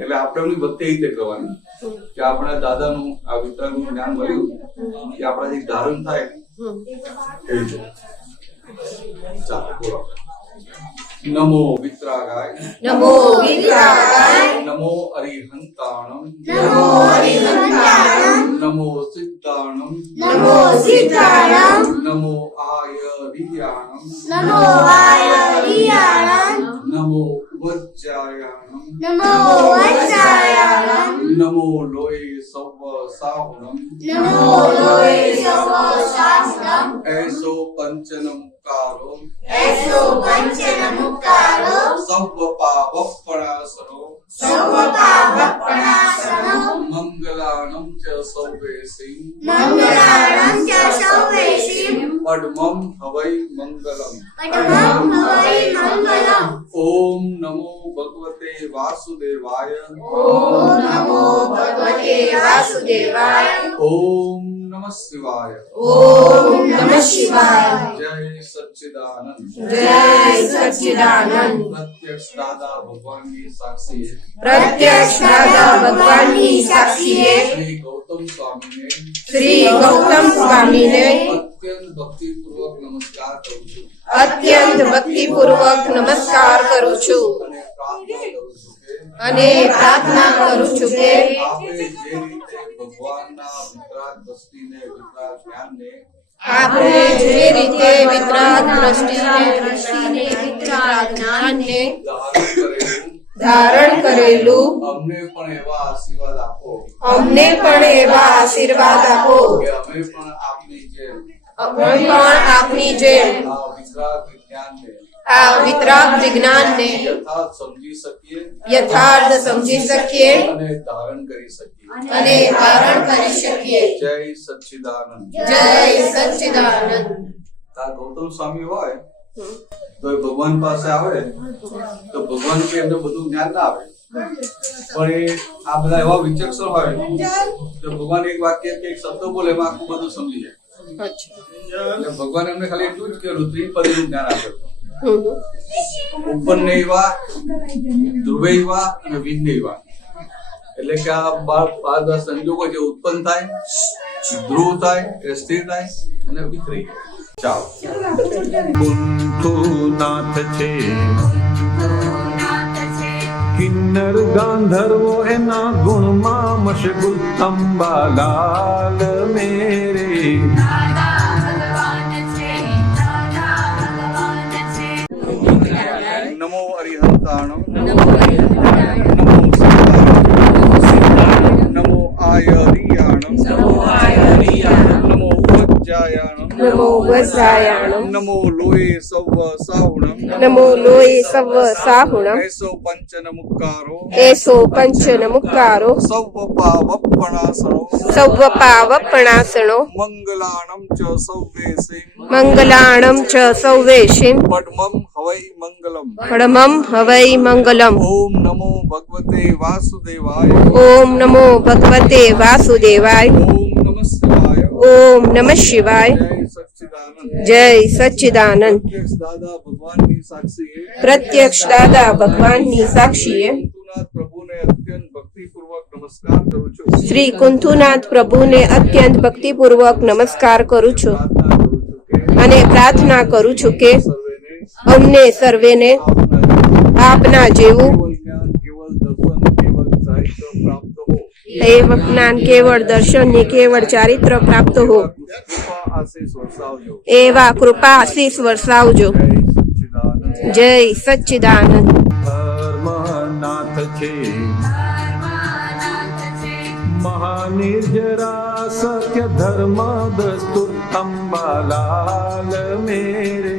એટલે આપણે એમની ભક્તિ એ રીતે કરવાની કે આપણા દાદાનું આ વિતરણનું જ્ઞાન મળ્યું કે આપણાથી ધારણ થાય એ રીતે. ચાલો બોલો. નમો વિતરાગાય, नमो वितरागाय, નમો અરિહંતાણમ, नमो हरिहंताणम, નમો સિદ્ધાણમ, नमो सिद्धाणम, નમો આયરિયાણમ, नमो आयरियाणम, નમો વજ્જાયાણમ, नमो वज्रायाणम, નમો લોય સવ સાહુણમ, नमो लोय सव शास्त्रम, એસો પંચનમકારો, ऐसो पंचनमुक्तारो, સવ પાવપણાસનો, सर्वपावपणासनो, મંગલાણમ ચ સૌવેસી, मंगलाणं च सौवेशिं, પડમમ હવૈ મંગલમ. पठमं भवै मङ्गलम्. ઓમ નમો ભગવતે વાસુદેવાય, ॐ नमो भगवते वासुदेवाय, ઓમ નમઃ શિવાય. ॐ नमः शिवाय. જય સચ્ચિદાનંદ. जय सच्चिदानंद. પ્રત્યક્ષ દાદા ભગવાનની સાક્ષી प्रत्यक्ष दादा भगवान की साक्षी है. શ્રી ગૌતમ गौतम स्वामी ने શ્રી ગૌતમ સ્વામીને અત્યંત ભક્તિપૂર્વક નમસ્કાર કરું છું અત્યંત ભક્તિપૂર્વક નમસ્કાર કરું છું અને પ્રાર્થના કરું છું કે અને પ્રાર્થના કરું છું કે આપે જે રીતે ભગવાનના વિતરાગ દ્રષ્ટિને વિતરાગ જ્ઞાનને આપણે જે રીતે વિતરાગ દ્રષ્ટિને વિતરાગ જ્ઞાનને ધારણ કરેલું અમને પણ એવા આશીર્વાદ આપો અમને પણ એવા આશીર્વાદ આપો કે અમે પણ આપની જેમ અમે પણ આપની જેમ આ વિતરાગ આ વિતરાગ વિજ્ઞાનને વિજ્ઞાનને યથાર્થ સમજી શકીએ યથાર્થ સમજી શકીએ અને ધારણ કરી શકીએ અને ધારણ કરી શકીએ. જય સચ્ચિદાનંદ. જય સચ્ચિદાનંદ. આ ગૌતમ સ્વામી હોય તો એ ભગવાન પાસે આવે તો ભગવાન કે એમને બધું જ્ઞાન ના આવે પણ એ આ બધા એવા વિચક્ષણ હોય તો ભગવાન એક વાક્ય કે એક શબ્દ બોલે એમાં આખું બધું સમજી જાય. એટલે ભગવાન એમને ખાલી એટલું જ કે રુદ્રીપદનું જ્ઞાન આપ્યું. ઉપન્નૈવા, ધ્રુવૈવા અને વિજ્ઞૈવા. એટલે કે આ 12 સંજોગો જે ઉત્પન્ન થાય, ધ્રુવ થાય, એ સ્થિર થાય અને વિખરી જાય. ચાલો. કુંતુનાથ છે કિન્નર ગાંધર્વો એના ગુણમાં મશગુલ અંબાલાલ મેરે નમો અરિહંતાણમ, નમો આયરિયાણમ, નમો વજ્જાયાણમ, નમો વજ્જાયાણમ, નમો લોય સવ સાહુણમ, નમો લોય સવ સાહુણમ, એસો પંચનમુક્કારો, એસો પંચનમુક્કારો, સૌવપાવપણાસનો, સૌવપાવપણાસનો, મંગલાણમ ચ સૌવેસિમ, મંગલાણમ ચ સૌવેશિમ, પડમમ હવૈ મંગલમ. પડમમ હવૈ મંગલમ. ઓમ નમો ભગવતે વાસુદેવાય. ઓમ નમો ભગવતે વાસુદેવાય. ઓમ નમઃ શિવાય. ઓમ નમઃ શિવાય. જય સચ્ચિદાનંદ. જય સચ્ચિદાનંદ. પ્રત્યક્ષ દાદા ભગવાનની સાક્ષીએ, પ્રત્યક્ષ દાદા ભગવાનની સાક્ષીએ કુંતુનાથ પ્રભુને અત્યંત ભક્તિપૂર્વક નમસ્કાર કરું છું. શ્રી કુંતુનાથ પ્રભુને અત્યંત ભક્તિપૂર્વક નમસ્કાર કરું છું પ્રાર્થના કરું છું કે અને પ્રાર્થના કરું છું કે સર્વેને અમને સર્વેને આપના જેવું કેવલ જ્ઞાન, કેવલ દર્શન, કેવલ ચારિત્ર પ્રાપ્ત હો. એવ જ્ઞાન, કેવળ દર્શન ને કેવળ ચારિત્ર પ્રાપ્ત હો. કૃપા આશીષ વરસાવજો. એવા કૃપા આશીષ વરસાવજો. જય સચ્ચિદાનંદ. જય સચ્ચિદાનંદ. ધર્મનાથ છે મહાનિર્જરા સત્ય ધર્મ દસ્તુર અંબાલાલ મેરે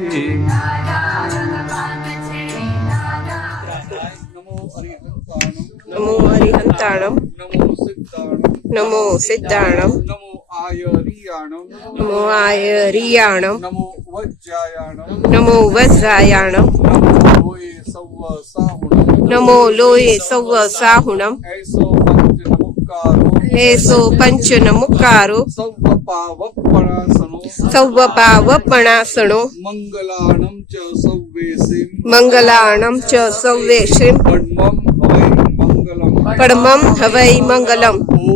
નમો અરિહંતાણમ, નમો અરિહંતાણમ, નમો સિદ્ધાણમ, નમો સિદ્ધાણમ, નમો આયરિયાણમ, નમો આયરિયાણમ, નમો વજ્જાયાણમ, નમો વજ્જાયાણમ, નમો લોય સવ સાહુણમ, નમો લોય સવ સાહુણમ, એસો પંચનમુક્કારો, એસો પંચનમુક્કારો, સૌવપાવપણાસનો, સૌવપાવપણાસણો, મંગલાણમ ચ સૌવેસિમ, મંગલાણમ ચ સૌવેશિમ, પડમમ હવૈ મંગલમ. પડમમ હવૈ મંગલમ. ઓમ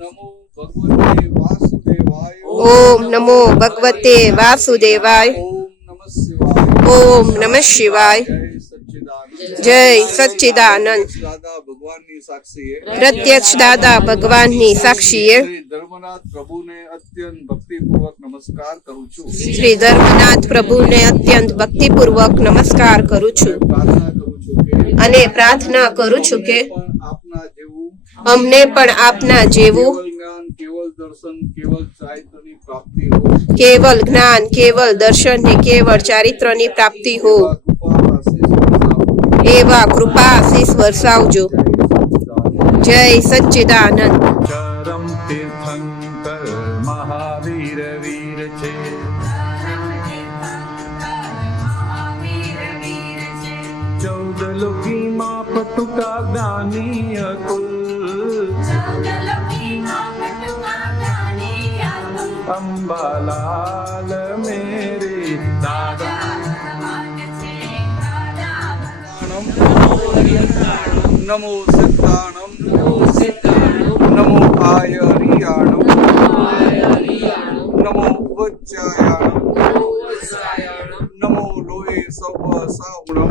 નમો ભગવતે વાસુદેવાય. ઓમ નમો ભગવતે વાસુદેવાય. ઓમ નમઃ શિવાય. ઓમ નમઃ શિવાય. જય સચ્ચિદાનંદ. જય સચ્ચિદાનંદ. દાદા ભગવાનની સાક્ષીએ, પ્રત્યક્ષ દાદા ભગવાનની સાક્ષીએ શ્રી ધર્મનાથ પ્રભુને અત્યંત ભક્તિપૂર્વક નમસ્કાર કરું છું. શ્રી ધર્મનાથ પ્રભુને અત્યંત ભક્તિપૂર્વક નમસ્કાર કરું છું અને પ્રાર્થના કરું છું કે અને પ્રાર્થના કરું છું કે પણ આપના જેવું અમને પણ આપના જેવું કેવલ જ્ઞાન, કેવલ દર્શન, કેવલ ચારિત્રની પ્રાપ્તિ હો. કેવલ જ્ઞાન, કેવલ દર્શન ને કેવળ ચારિત્રની પ્રાપ્તિ હો. એવા કૃપા આશીષ વરસાવજો. એવા કૃપા આશીષ વરસાવજો. જય સચ્ચિદાનંદ. ચરમ તીર્થંકર મહાવીર વીર છે ચૌદ લોકીમાં પટુકા જ્ઞાની અકુલ અંબાલાલ મેરે દાદા નમો સિદ્ધાણમ, નમો નમો આય હરિયાણમ નમો વજ્જાયાણમ નમો લોહે સવ સાહુણમ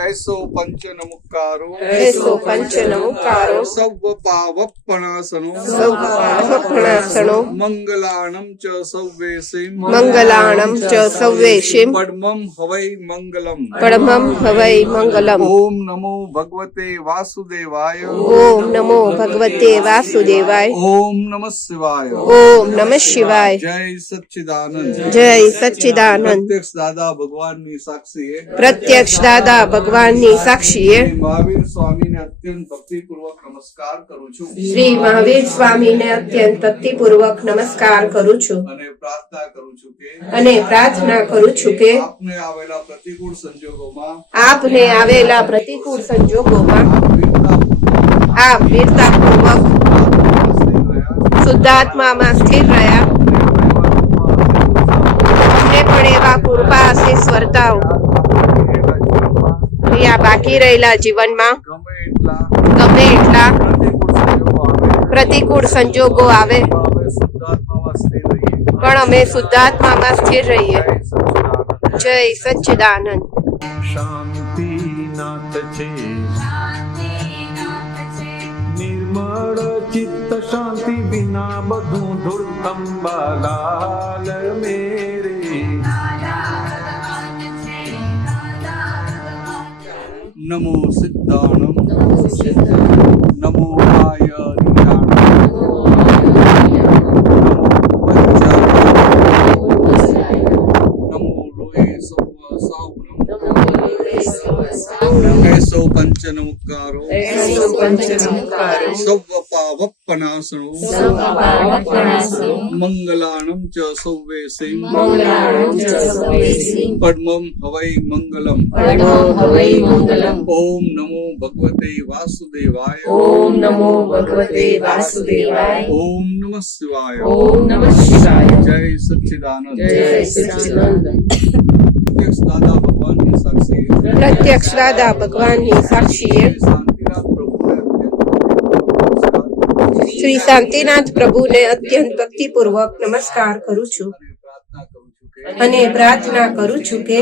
ऐसो पंच नमुक्कारो એસો પંચ નમુકારો सव पावप्पणासनो સૌભાવપણાસણો मंगलाणं च सव्वेसे મંગલાણમ ચ સૌવેશિમ पद्मं हवै मंगलम् પરમં હવૈ મંગલમ. ओम नमो भगवते वासुदेवाय ઓમ નમો ભગવતે વાસુદેવાય. ओम नमः शिवाय ઓમ નમઃ શિવાય. जय सच्चिदानंद જય સચ્ચિદાનંદ. प्रत्यक्ष दादा भगवान ની સાક્ષીએ પ્રત્યક્ષ દાદા ભગવાનની સાક્ષીએ શ્રી મહાવીર સ્વામીને અત્યંત ભક્તિપૂર્વક નમસ્કાર કરું છું શ્રી મહાવીર સ્વામીને અત્યંત ભક્તિપૂર્વક નમસ્કાર કરું છું અને પ્રાર્થના કરું છું કે અને પ્રાર્થના કરું છું કે આપને આવેલા પ્રતિકૂળ સંજોગોમાં આપને આવેલા પ્રતિકૂળ સંજોગોમાં આપ વીરતાપૂર્વક આપ વીરતાપૂર્વક શુદ્ધાત્મામાં સ્થિર રહ્યા. અમને પણ એવા કૃપા આશીષ વર્તાવ. આ બાકી રહેલા જીવનમાં ગમે એટલા પ્રતિકૂળ સંજોગો આવે પણ અમે શુદ્ધાત્મામાં સ્થિર રહીએ. જય સચ્ચિદાનંદ. શાંતિ નાથ છે નિર્મળ ચિત્ત શાંતિ વિના બધું ધૂળતમ બાલાલ મેરે નમો સિદ્ધાણમ નમો આય હરિયાણમ નમો લોહે સવ સાહુણમ એસો પંચ નમુક્કારો સવ પાવપ્પણાસનો મંગલાણં ચ સવ્વેસે પદ્મં હવૈ મંગલમ ઓમ નમો ભગવતે વાસુદેવાય ઓમ નમો ભગવતે વાસુદેવાય. ઓમ નમઃ શિવાય ઓમ નમઃ શિવાય. જય સચ્ચિદાનંદ જય સચ્ચિદાનંદ. પ્રત્યક્ષ દાદા ભગવાનની સાક્ષી પ્રત્યક્ષ દાદા ભગવાનની સાક્ષીએ શ્રી શાંતિનાથ પ્રભુને અત્યંત ભક્તિપૂર્વક નમસ્કાર કરું છું અને પ્રાર્થના કરું છું કે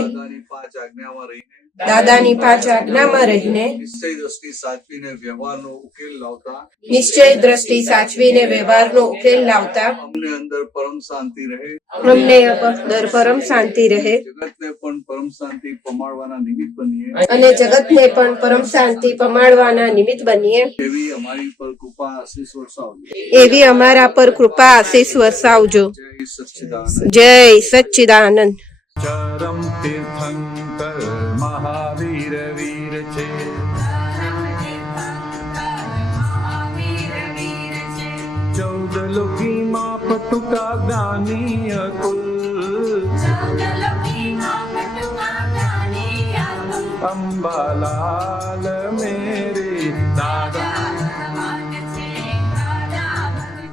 દાદાની પાંચ આજ્ઞામાં રહીને નિશ્ચય દ્રષ્ટિ સાચવીને વ્યવહારનો ઉકેલ લાવતા નિશ્ચય દ્રષ્ટિ સાચવીને વ્યવહારનો ઉકેલ લાવતા અમને અંદર પરમ શાંતિ રહે અમને અંદર પરમ શાંતિ રહે જગતને પણ પરમ શાંતિ પમાડવાના નિમિત્ત બનીએ અને જગતને પણ પરમ શાંતિ પમાડવાના નિમિત્ત બનીએ. એવી અમારી પર કૃપા આશીષ વરસાવજો એવી અમારા પર કૃપા આશીષ વરસાવજો. જય સચ્ચિદાનંદ. જય સચ્ચિદાનંદ. ચરમ તીર્થંકર મહાવીર વીર છે ચૌદ લોકીમાં પટુકા જ્ઞાની અકુલ અંબાલાલ મેરે દાદા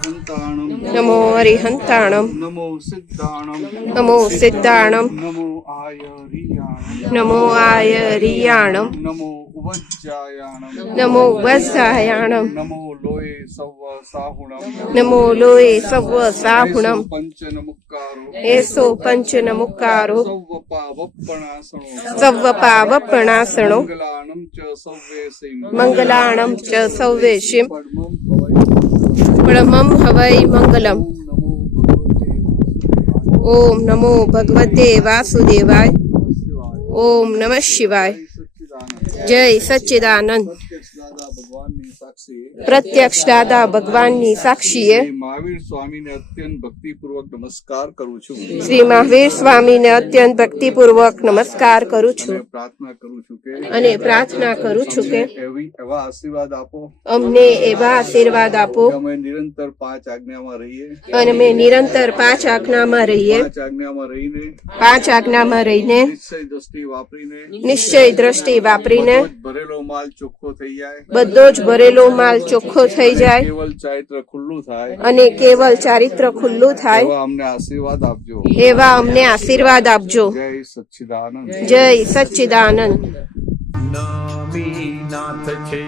સંતાણમ નમો હરિહંતાણમ. નમો સિદ્ધાણમ નમો સિદ્ધાણમ. નમો આય હરિયાણમ નમો આય રિયાણમ. નમો વજ્જાયાણમ નમો વત્સાયાણમ. નમો લોહે સવ સાહુણમ નમો લોહે સવ સાહુણમ. પંચ નમુક્કારો એસો પંચ નમુકારો સવ પાવપ્પણાસનો સવ પાવપણાસણો મંગલાણં ચ સવ્વેસે મંગલાણમ ચ સૌવેશિમ પદ્મં હવૈ પરમં હવૈ મંગલમ. ઓમ નમો ભગવતે વાસુદેવાય. ઓમ નમઃ શિવાય. જય સચ્ચિદાનંદ. પ્રત્યક્ષ દાદા ભગવાનની સાક્ષીએ શ્રી મહાવીર સ્વામીને અત્યંત ભક્તિપૂર્વક નમસ્કાર કરું છું શ્રી મહાવીર સ્વામીને અત્યંત ભક્તિપૂર્વક નમસ્કાર કરું છું અને પ્રાર્થના કરું છું કે અને પ્રાર્થના કરું છું કે એવા આશીર્વાદ આપો અમને એવા આશીર્વાદ આપો કે અમે નિરંતર પાંચ આજ્ઞામાં રહીએ અને અમે નિરંતર પાંચ આજ્ઞામાં રહીએ. પાંચ આજ્ઞામાં રહીને પાંચ આજ્ઞામાં રહીને નિશ્ચય દ્રષ્ટિ વાપરીને નિશ્ચય દ્રષ્ટિ વાપરીને બધો જ ભરેલો માલ ચોખ્ખો થઈ જાય બધો જ ભરેલો માલ ચોખ્ખો થઈ જાય કેવલ ચારિત્ર ખુલ્લું થાય અને કેવલ ચારિત્ર ખુલ્લું થાય એવા અમને આશીર્વાદ આપજો એવા અમને આશીર્વાદ આપજો. જય સચ્ચિદાનંદ. જય સચ્ચિદાનંદ. નમી નાથ છે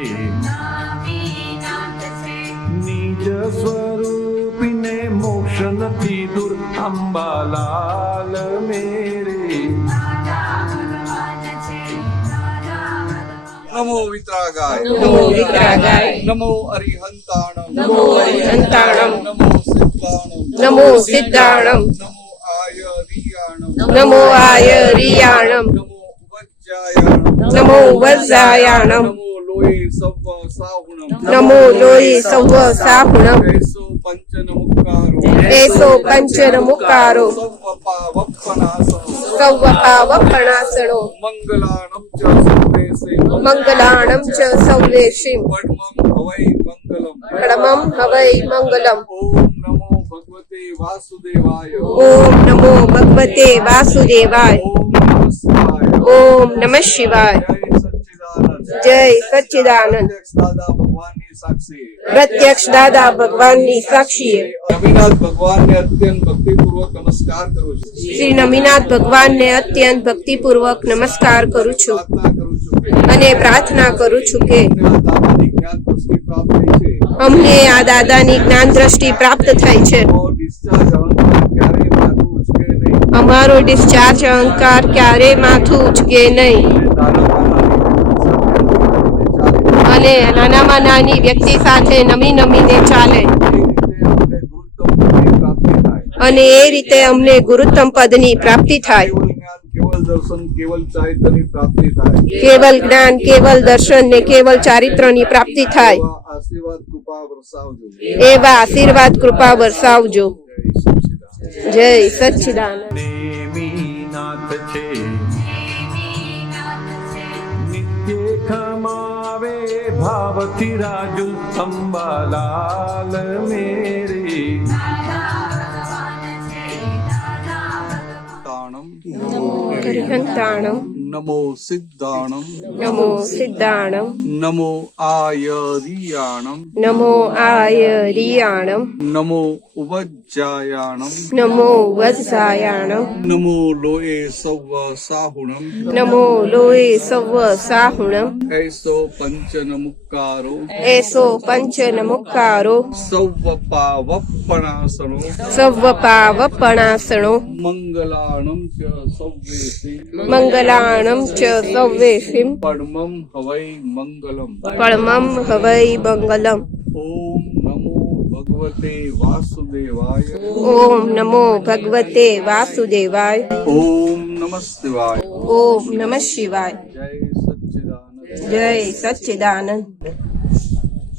સ્વરૂપીને મોક્ષ નથી દૂર અંબાલાલ મેરે. નમો વિતરાગાય, નમો વિતરાગાય, નમો અરિહંતાણમ, નમો અરિહંતાણમ, નમો સિદ્ધાણમ, નમો સિદ્ધાણમ, નમો આયરિયાણમ, નમો આયરિયાણમ, નમો વજ્જાયાણમ, નમો વજ્જાયાણમ, નમો લોહી સવ્વ સાહુણમ, નમો લોહી સવ્વ સાહુણમ, એસો પંચનમુક્કારો, એસો પંચનમુક્કારો, સવ્વપાવપ્પનાસનો, સૌવપાવપણાસણો, મંગલાણમ ચ સર્વેસે, મંગલાણમ ચ સૌવેશિમ, પડમં હવૈ મંગલમ, પરમં હવૈ મંગલમ. ઓમ નમો ભગવતે વાસુદેવાય, ઓમ નમો ભગવતે વાસુદેવાય, ઓમ નમઃ શિવાય, ઓમ નમઃ શિવાય. જય સચ્ચિદાનંદ. જય સચ્ચિદાનંદ. દાદા ભગવાનની સાક્ષી, પ્રત્યક્ષ દાદા ભગવાનની સાક્ષીએ નવીનાથ ભગવાનને અત્યંત ભક્તિપૂર્વક નમસ્કાર કરું છું. શ્રી નમીનાથ ભગવાનને અત્યંત ભક્તિપૂર્વક નમસ્કાર કરું છું પ્રાર્થના કરું છું કે અને પ્રાર્થના કરું છું કે અમને આ દાદાની જ્ઞાન દ્રષ્ટિ પ્રાપ્ત થઈ છે. અમારો ડિસ્ચાર્જ અહંકાર ક્યારેય માથું ઉચકે નહીં અને નાનામાં નાની વ્યક્તિ સાથે નમી નમીને ચાલે અને એ રીતે અમને ગુરુત્તમ પદની પ્રાપ્તિ થાય. કેવલ દર્શન કેવલ ચારિત્રની પ્રાપ્તિ થાય. કેવલ જ્ઞાન કેવલ દર્શન ને કેવલ ચારિત્રની પ્રાપ્તિ થાય. આશીર્વાદ કૃપા વરસાવજો. એવા આશીર્વાદ કૃપા વરસાવજો. જય સચ્ચિદાનંદ. નેમિનાથ છે નિત્ય ખમાવે ભાવથી રાજુ અંબાલાલ મેરે. તાણમ હરિહંતાણમ, નમો સિદ્ધાણમ, નમો સિદ્ધાણમ, નમો આયરિયાણમ, નમો આયરિયાણમ, નમો ઉવજ્જાયાણમ, નમો વજ્જાયાણમ, નમો લોએ સવ્વ સાહુણમ, નમો લોહે સવ્વ સાહુણમ, એસો પંચનમુક્કારો, એસો પંચનમુક્કારો, સવ્વપાવપ્પણાસનો, સવ્વપાવપણાસણો, મંગલાણમ ચ સવ્વેસી, મંગલાણમ ચ સૌવેશિમ, પડમં હવૈ મંગલમ. પરમં હવૈ મંગલમ. ઓમ નમો ભગવતે વાસુદેવાય, ઓમ નમો ભગવતે વાસુદેવાય, ઓમ નમઃ શિવાય, ઓમ નમઃ શિવાય. જય સચ્ચિદાનંદ. જય સચ્ચિદાનંદ.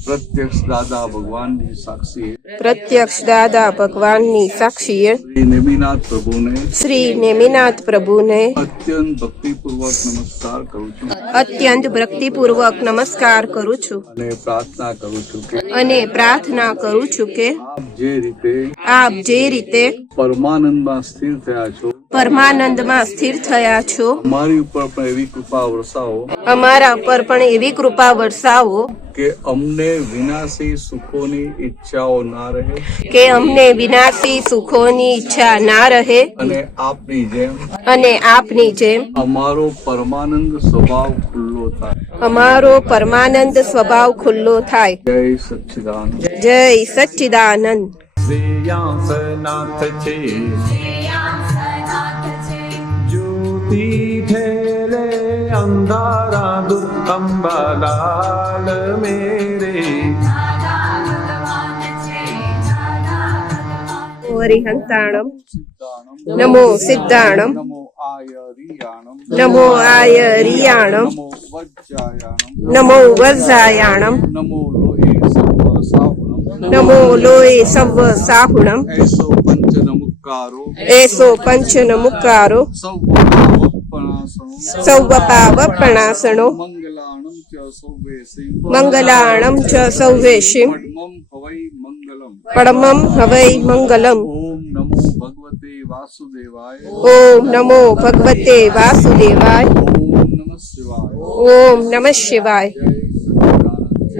પ્રત્યક્ષ દાદા ભગવાનની સાક્ષી પ્રત્યક્ષ દાદા ભગવાનની સાક્ષીએ શ્રી નેમિનાથ પ્રભુને શ્રી નેમિનાથ પ્રભુને અત્યંત ભક્તિપૂર્વક નમસ્કાર કરું છું અત્યંત ભક્તિપૂર્વક નમસ્કાર કરું છું અને પ્રાર્થના કરું છું કે અને પ્રાર્થના કરું છું કે આપ જે રીતે આપ જે રીતે પરમાનંદમાં સ્થિર થયા છો, પરમાનંદમાં સ્થિર થયા છો, અમારી ઉપર પણ એવી કૃપા વરસાવો અમારા પર પણ એવી કૃપા વરસાવો કે અમને વિનાશી સુખોની ઈચ્છાઓ ના રહે કે અમને વિનાશી સુખોની ઈચ્છા ના રહે અને આપની જેમ અને આપની જેમ અમારો પરમાનંદ સ્વભાવ ખુલ્લો થાય. અમારો પરમાનંદ સ્વભાવ ખુલ્લો થાય. જય સચ્ચિદાનંદ. જય સચ્ચિદાનંદ. શ્રેયાંસનાથ છે જ્યોતિ ઠેરે અંધારા દુર અંબાલાલ મેરે. હરિહંતાણમ, સિદ્ધાણમ, નમો સિદ્ધાણમ, નમો આયરિયાણમ, નમો આયરિયાણમ, નમો વજ્જાયાણમ, નમો વજ્જાયાણમ, નમો લોહે સર્વ સાહુણમ, નમો લોહે સવ્વ સાહુણમ, એસો પંચનમુક્કારો, એસો પંચનમુક્કારો, સૌવપાવપ્પણાસનો, સૌવપાવપણાસણો, મંગલાણમ ચ સૌવેસી, મંગલાણમ ચ સૌવેશિમ, પડમં હવૈ મંગલમ. પરમં હવૈ મંગલમ. ઓમ નમો ભગવતે વાસુદેવાય, ઓમ નમો ભગવતે વાસુદેવાય, ઓમ નમઃ શિવાય, ઓમ નમઃ શિવાય.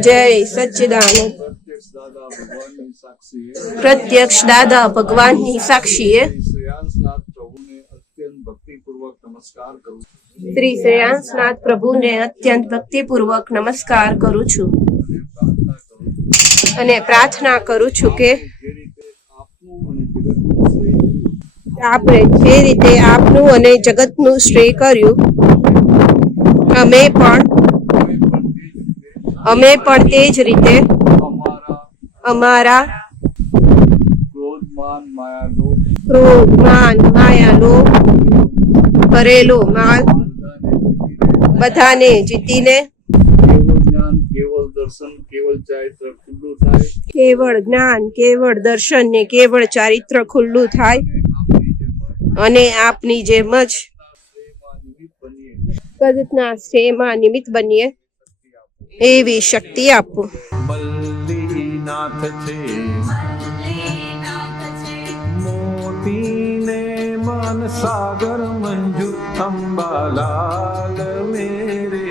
જય સચ્ચિદાનંદ. જય સચ્ચિદાનંદ. પ્રત્યક્ષ દાદા ભગવાનની સાક્ષીએ પ્રત્યક્ષ દાદા ભગવાનની સાક્ષીએ શ્રેયાંસનાથ પ્રભુને અત્યંત ભક્તિપૂર્વક નમસ્કાર કરું છું શ્રી શ્રેયાંસનાથ પ્રભુને અત્યંત ભક્તિપૂર્વક નમસ્કાર કરું છું અને પ્રાર્થના કરું છું અને પ્રાર્થના કરું છું કે આપણે જે રીતે આપનું અને જગતનું શ્રેય કર્યું અમે પણ તે જ રીતે અમારા ક્રોધ માન માયાનો કરેલો માલ બધાને જીતીને કેવળ જ્ઞાન કેવળ દર્શન ને કેવળ ચારિત્ર ખુલ્લું થાય અને આપની જેમ જ જગતના શ્રેયમાં નિમિત્ત બનીએ એવી શક્તિ આપો. બલ્લીનાથ છે મોતીને મન સાગર મંજુ અંબાલાલ મેરે.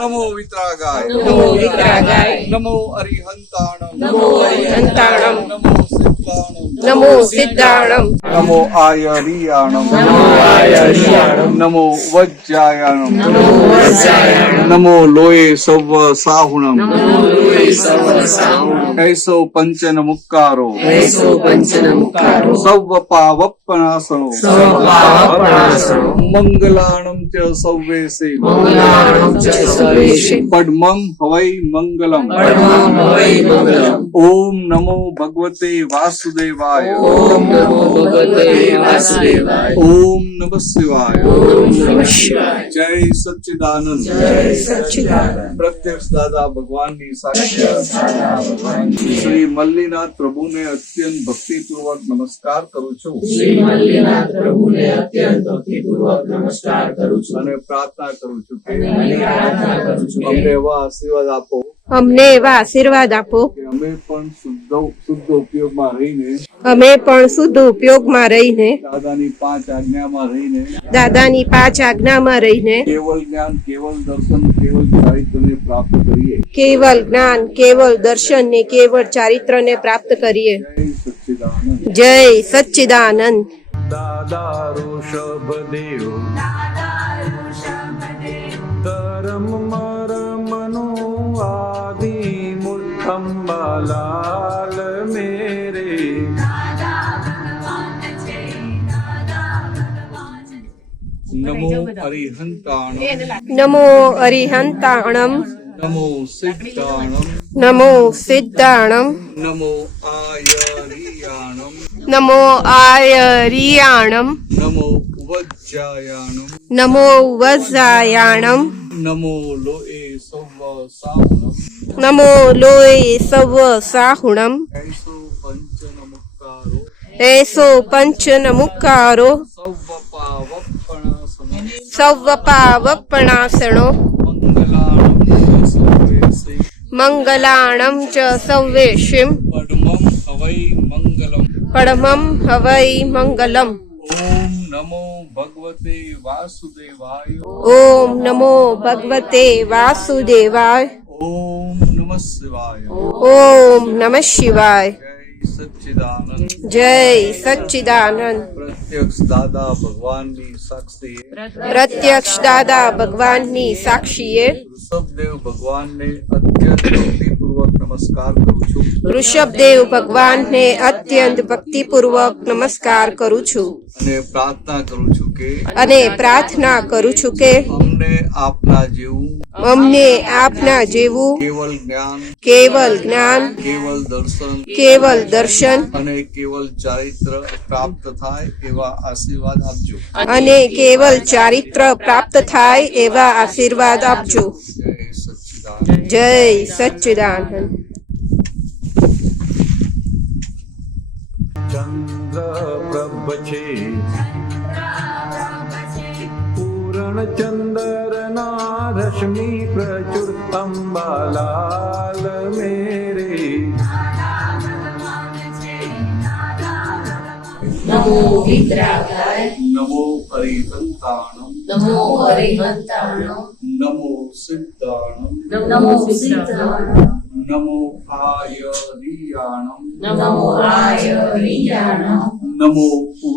નમો વિતરાગાય નમો વિતરાગાય નમો અરિહંતાણમ નમો અરિહંતાણમ નમો સિદ્ધાણમ નમો સિદ્ધાણમ નમો આયરિયાણમ નમો વજ્જાયાણમ નમો લોય સવ સાહુણમ ऐसो पंचन मुक्कारो सव पावप्पनासनो मंगलाणं च सव्वेसे पद्मं हवै मंगलम. ओम नमो भगवते वासुदेवाय. ओम नमः शिवाय. जय सच्चिदानंद. प्रत्यक्ष दादा भगवान की साक्षी શ્રી મલ્લીનાથ પ્રભુને અત્યંત ભક્તિપૂર્વક નમસ્કાર કરું છું અને પ્રાર્થના કરું છું કે અમને એવા આશીર્વાદ આપો અમને એવા આશીર્વાદ આપો કે અમે પણ શુદ્ધ ઉપયોગમાં રહીને દાદાની 5 આજ્ઞામાં રહીને દાદાની 5 આજ્ઞામાં રહીને કેવલ જ્ઞાન કેવલ દર્શન કેવલ ચારિત્રને પ્રાપ્ત કરીએ. કેવલ જ્ઞાન કેવલ દર્શન ને કેવળ ચારિત્રને પ્રાપ્ત કરીએ. જય સચ્ચિદાનંદ. જય સચ્ચિદાનંદ. દાદા ઋષભદેવ ધર્મ મરમનો આદિ મૂળ અંબાલાલ મેરે. નમો અરિહંતાણમ નમો અરિહંતાણમ નમો સિદ્ધાણમ નમો સિદ્ધાણમ નમો આયરિયાણમ નમો આયરિયાણમ નમો વજ્જાયાણમ નમો વજ્જાયાણમ નમો લોએ સવ સાહુણમ નમો લોય સવ સાહુણમ એસો પંચન મુક્કારો એસો પંચન મુક્કારો સવ પાવપણાસનો મંગલાણમ ચ સવ્વેશિમ પડમં હવૈ મંગલમ. પડમં હવૈ મંગલમ. ઓમ નમો ભગવતે વાસુદેવાય. ઓમ નમો ભગવતે વાસુદેવાય. ઓમ નમઃ શિવાય. ઓમ નમઃ શિવાય. જય સચ્ચિદાનંદ. જય સચ્ચિદાનંદ. પ્રત્યક્ષ દાદા ભગવાનની સાક્ષીએ પ્રત્યક્ષ દાદા ભગવાનની સાક્ષીએ ઋષભદેવ ભગવાનને અત્યંત ભક્તિપૂર્વક નમસ્કાર કરું છું ઋષભદેવ ભગવાનને અત્યંત ભક્તિપૂર્વક નમસ્કાર કરું છું અને પ્રાર્થના કરું છું કે અમને આપના જેવું કેવલ જ્ઞાન કેવલ દર્શન અને કેવલ ચારિત્ર પ્રાપ્ત થાય એવા આશીર્વાદ આપજો. અને કેવલ ચારિત્ર પ્રાપ્ત થાય એવા આશીર્વાદ આપજો. જય સચ્ચિદાનંદ. જય સચ્ચિદાનંદ. ચંદ્રપ્રભ છે પૂર્ણ ચંદ્રના રશ્મિ પ્રચુર અંબાલાલ મેરે. નમો વિતરાગાય નમો અરિહંતાણમ નમો અરિહંતાણમ નમો સિદ્ધાણમ નમો સિદ્ધાણમ નમો આયરિયાણમ નમો આયરિયાણમ નમો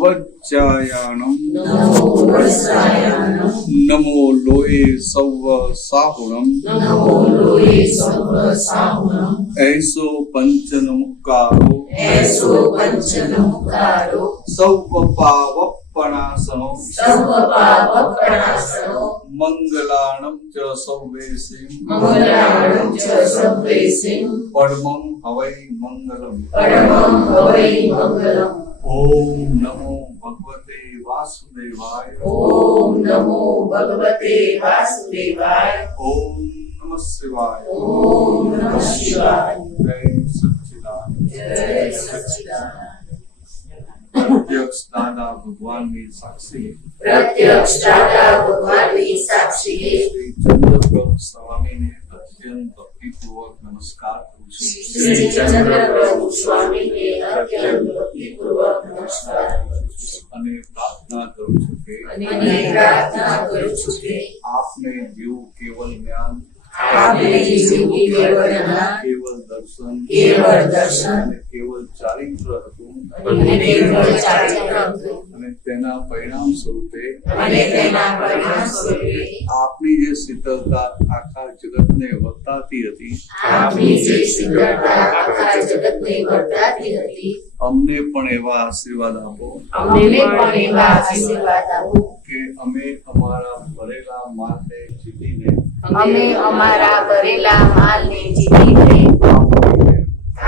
વજ્જાયાણમ નમો વજ્જાયાણમ નમો લોય સૌ સાહુણમ નમો લોય સર્વ સાહુણમ એસો પંચન મુક્કારો એસો પંચન મુકારો સૌ પાવપણાસનો સર્વ પાવપ્રણાસનો મંગલાણમ ચ સૌવેસિમ મંગલાણં ચ સર્વેસિં પરમં હવૈ મંગલમ પરમં હવૈ મંગલમ ઓમ નમો ભગવતે વાસુદેવાય ઓમ નમો ભગવતે વાસુદેવાય ઓમ નમઃ શિવાય ઓમ નમઃ શિવાય જય સચ્ચિદાનંદ જય સચ્ચિદાનંદ પ્રત્યક્ષ દાદા ભગવાનની સાક્ષી પ્રત્યક્ષ દાદા ભગવાનની સાક્ષીએ શ્રી ચંદ્રપ્રભુ સ્વામીને અત્યંત ભક્તિપૂર્વક નમસ્કાર કરું છું શ્રી ચંદ્રપ્રભુ સ્વામીને અત્યંત ભક્તિપૂર્વક નમસ્કાર કરું છું અને પ્રાર્થના કરું છું કે અને પ્રાર્થના કરું છું કે આપને જેવું કેવલ જ્ઞાન આપને જેવું કેવળ જ્ઞાન, કેવલ દર્શન કેવળ દર્શન અને કેવલ ચારિત્ર હતું અને કેવળ ચારિત્ર હતું અને તેના પરિણામ સ્વરૂપે અને તેના પરિણામ સ્વરૂપે આપની જે શીતળતા આખા જગતને વર્તાતી હતી આપની જે શીતળતા આખા જગતને વર્તાતી હતી અમને પણ એવા આશીર્વાદ આપો અમને પણ એવા આશીર્વાદ આપો કે અમે અમારા ભરેલા માલને જીતીને અમે અમારા ભરેલા માલને જીતીને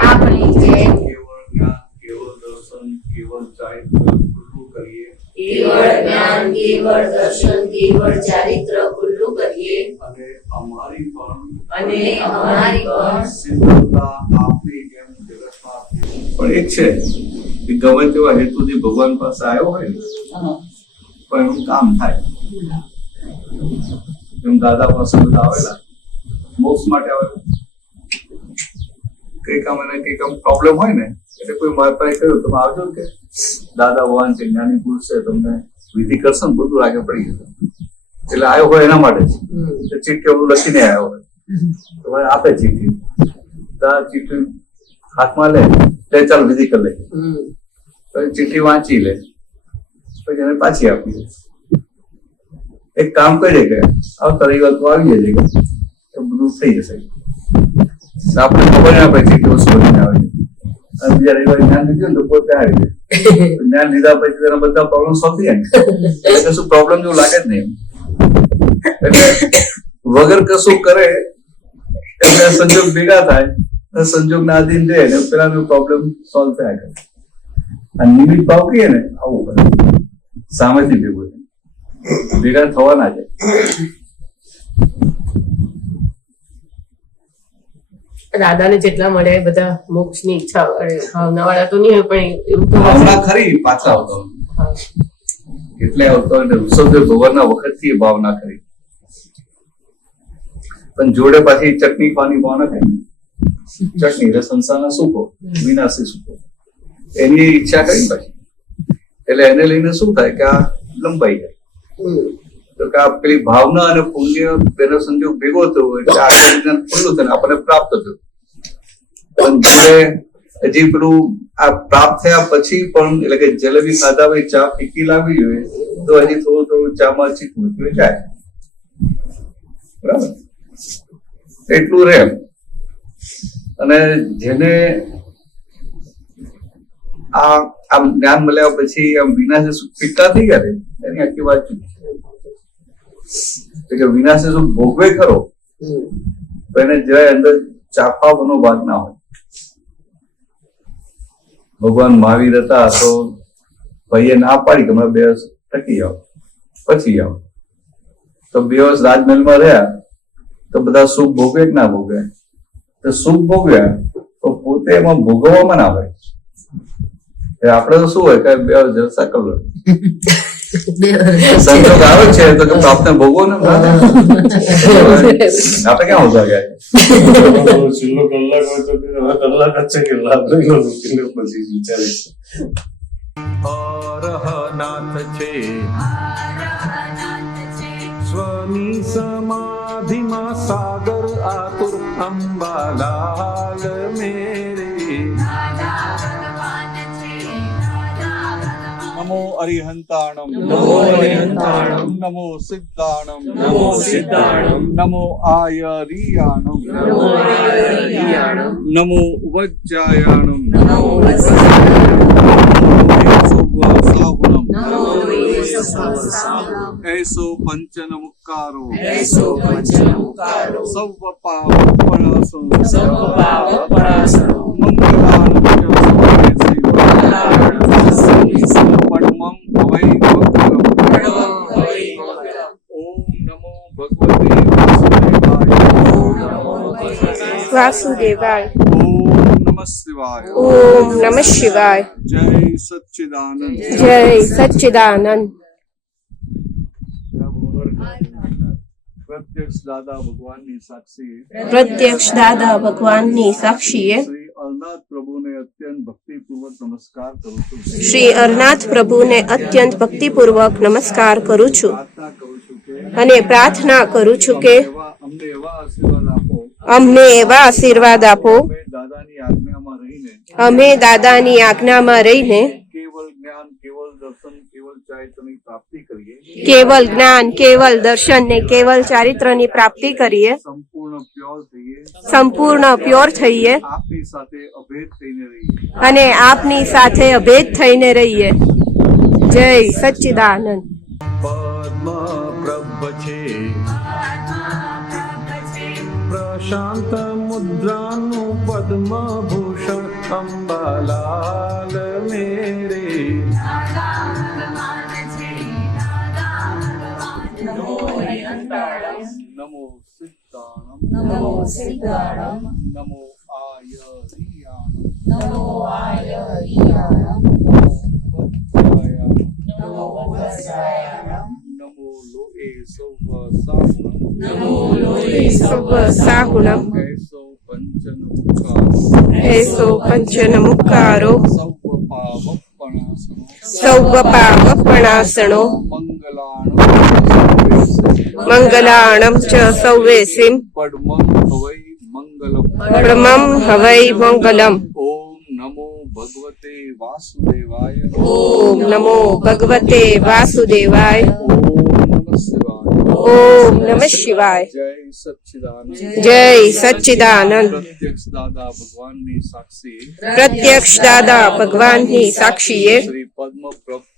આપણી જેમ કેવળ જ્ઞાન કેવળ દર્શન કેવળ ચારિત્ર ખુલ્લું કરીએ કેવળ જ્ઞાન કેવળ દર્શન કેવળ ચારિત્ર ખુલ્લું કરીએ અને અમારી પણ શીતળતા આપની જેમ જગતમાં પણ એક છે કે ગમે તેવા હેતુથી ભગવાન પાસે આવ્યો હોય ને પણ એનું કામ થાય એમ દાદા પાસે બધા આવેલા મોક્ષ માટે આવેલા કઈક આમ પ્રોબ્લેમ હોય ને એટલે કોઈ મારી પાસે કહ્યું તમે આવજો કે દાદા ભગવાન છે જ્ઞાની પુરુષ છે તમને વિધિ કરશે ને બધું લાગે પડી જશે એટલે આવ્યો હોય એના માટે જ ચીઠી બધું લખીને આવ્યો હોય તો મને આપે ચીઠી ચીઠી હાથમાં લે ચાલ વિધિ કરી લે પછી ચીઠી વાંચી લે પછી એને પાછી આપી દે એક કામ કરીએ કે આવતા રવિવાર તો આવી જશે એ બધું થઈ જશે આપણે ખબર ના પડે ચીઠી વસ્તુ બનીને આવે છે અને બીજા રવિવારે જ્ઞાન લીધું ને તો પોતે આવી જાય જ્ઞાન લીધા પછી તેના બધા પ્રોબ્લેમ સોલ્વ થઈ જાય એટલે કશું પ્રોબ્લેમ જેવું લાગે જ નહીં એટલે વગર કશું કરે એટલે સંજોગ ભેગા થાય સંજોગ ના આધીન રહે ને પેલા પ્રોબ્લેમ સોલ્વ થયા કરે આ નિમિત્ત ભાવ કહીએ ને આવું કરે સામેથી ભેગું ભેગા થવાના છે દાદાને જેટલા મળ્યા એ બધા મોક્ષની ઈચ્છા ભાવનાવાળા તો નહીં હોય પણ એવું તો ભાવના ખરી પાછા આવતો એટલે આવતો ઋષભદેવ ભગવાનના વખતથી એ ભાવના કરી પણ જોડે પાછી ચટણી ખાવાની ભાવના કરી ચટણી એટલે સંસારના સુખો વિનાશી સુખો એની ઈચ્છા કરી પછી એટલે એને લઈને શું થાય કે આ લંબાઈ જાય તો કે આ પેલી ભાવના અને પુણ્ય બેનો સંજોગ ભેગો થયો એટલે આગળ ખુલ્લું થયું આપણને પ્રાપ્ત થયું પણ જોડે હજી પેલું આ પ્રાપ્ત થયા પછી પણ એટલે કે જલેબી ખાધા હોય ચા ફીકી લાવવી જોઈએ તો હજી થોડું ચામાં ચીકવું જાય બરાબર એટલું રે અને જેને આ આમ જ્ઞાન મળ્યા પછી આમ વિનાશે સુખ ફીકા થઈ ગયા એની આખી વાત ચૂકી કે વિનાશે સુખ ભોગવે ખરો તો એને જરાય અંદર ચાપવાનો ભાગ ના હોય ભગવાન મહાવીર હતા તો ભાઈએ ના પાડી કે હમણાં 2 વર્ષ ટકી આવો પછી આવો તો 2 વર્ષ રાજમહેલમાં રહ્યા તો બધા સુખ ભોગવે કે ના ભોગવે તો સુખ ભોગવ્યા તો પોતે એમાં ભોગવવામાં ના હોય આપડે તો શું હોય કે 2 વર્ષ જલસા કરો સંજોગ આવે છે તો કે પ્રાપ્ત ભોગવો ને આપણે ક્યાં હોતા ગયા છેલ્લો કલાક હોય તો કલાક જ છે કે લાભ લઈ લો પછી વિચારીશ અરહનાથ છે સ્વની સમાધિમાં સાગર આતુર અંબાલાલ મેરે નમો અરિહંતાણમ નમો સિદ્ધાણમ નમો આયરિયાણમ નમો વજ્જાયાણમ ऐसो पंचन मुक्कारो सव पावपणासनो मंगलाणं पद्मं हवै ओम नमो भगवते વાસુદેવાય. ओम नमः शिवाय ઓમ નમઃ શિવાય. जय सच्चिदानंद જય સચ્ચિદાનંદ. प्रत्यक्ष दादा भगवान की साक्षी પ્રત્યક્ષ દાદા ભગવાનની સાક્ષીએ श्री अरनाथ प्रभु ने अत्यंत भक्ति पूर्वक नमस्कार करूँ છું શ્રી અરનાથ પ્રભુને અત્યંત ભક્તિપૂર્વક નમસ્કાર કરું છું प्रार्थना करूँ છું કે અને પ્રાર્થના કરું છું કે અમને એવા આશીર્વાદ આપો અમને એવા આશીર્વાદ આપો અમે દાદાની આજ્ઞામાં રહીને અમે દાદાની આજ્ઞામાં રહીને કેવલ જ્ઞાન કેવલ દર્શન કેવલ ચારિત્રની પ્રાપ્તિ કરીએ કેવલ જ્ઞાન કેવલ દર્શન ને કેવલ ચારિત્રની પ્રાપ્તિ કરીએ સંપૂર્ણ પ્યોર થઈએ સંપૂર્ણ પ્યોર થઈએ આપની સાથે અભેદ થઈને રહીએ અને આપની સાથે અભેદ થઈને રહીએ. જય સચ્ચિદાનંદ. પદ્મ પ્રભ છે પ્રશાંત મુદ્રાનું પદ્મ ભૂષણ અંબાલાલ મેરે નમો સિદ્ધાણમ નમો આયરિયાણમ નમો વજ્જાયાણમ નમો લોએ સૌવ સર્વ સાહુણમ એસો પંચન મુક્કારો એસો પંચન મુક્કારો સૌ સૌવપાવપણાસણો મંગલાણમ ચ સૌવેસીમ પરમં હવૈ મંગલમ. ઓમ નમો ભગવતે વાસુદેવાય ઓમ નમો ભગવતે વાસુદેવાય. ઓમ નમઃ શિવાય ઓમ નમઃ શિવાય. જય સચ્ચિદાનંદ જય સચ્ચિદાનંદ. પ્રત્યક્ષ દાદા ભગવાનની સાક્ષી પ્રત્યક્ષ દાદા ભગવાનની સાક્ષીએ શ્રી પદ્મ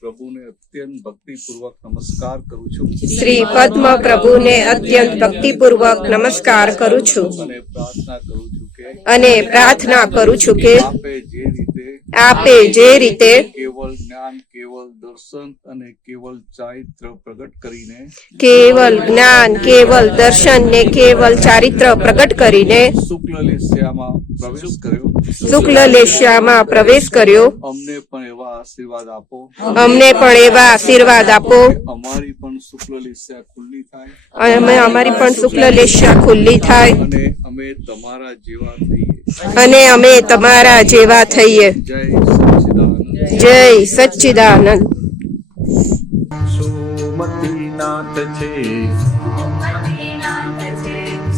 પ્રભુને અત્યંત ભક્તિપૂર્વક નમસ્કાર કરું છું શ્રી પદ્મ પ્રભુને અત્યંત ભક્તિપૂર્વક નમસ્કાર કરું છું અને પ્રાર્થના કરું છું કે અને પ્રાર્થના કરું છું કે આપે જે રીતે આપે જે રીતે કેવલ જ્ઞાન કેવલ દર્શન અને કેવલ ચારિત્ર પ્રગટ કરીને કેવલ જ્ઞાન કેવલ દર્શન ને કેવલ ચારિત્ર પ્રગટ કરીને શુક્લ લેસ્યામાં પ્રવેશ કર્યો શુક્લ લેશ્યામાં પ્રવેશ કર્યો. અમને પણ એવા આશીર્વાદ આપો અમને પણ એવા આશીર્વાદ આપો અમારી પણ શુક્લ લેસ્યા ખુલ્લી થાય અને અમારી પણ શુક્લ લેશ્યા ખુલ્લી થાય અને અમે તમારા જેવા થઈએ. અને અમે તમારા જેવા થઈએ. જય સચ્ચિદાનંદ જય સચ્ચિદાનંદ. સુમતિનાથ છે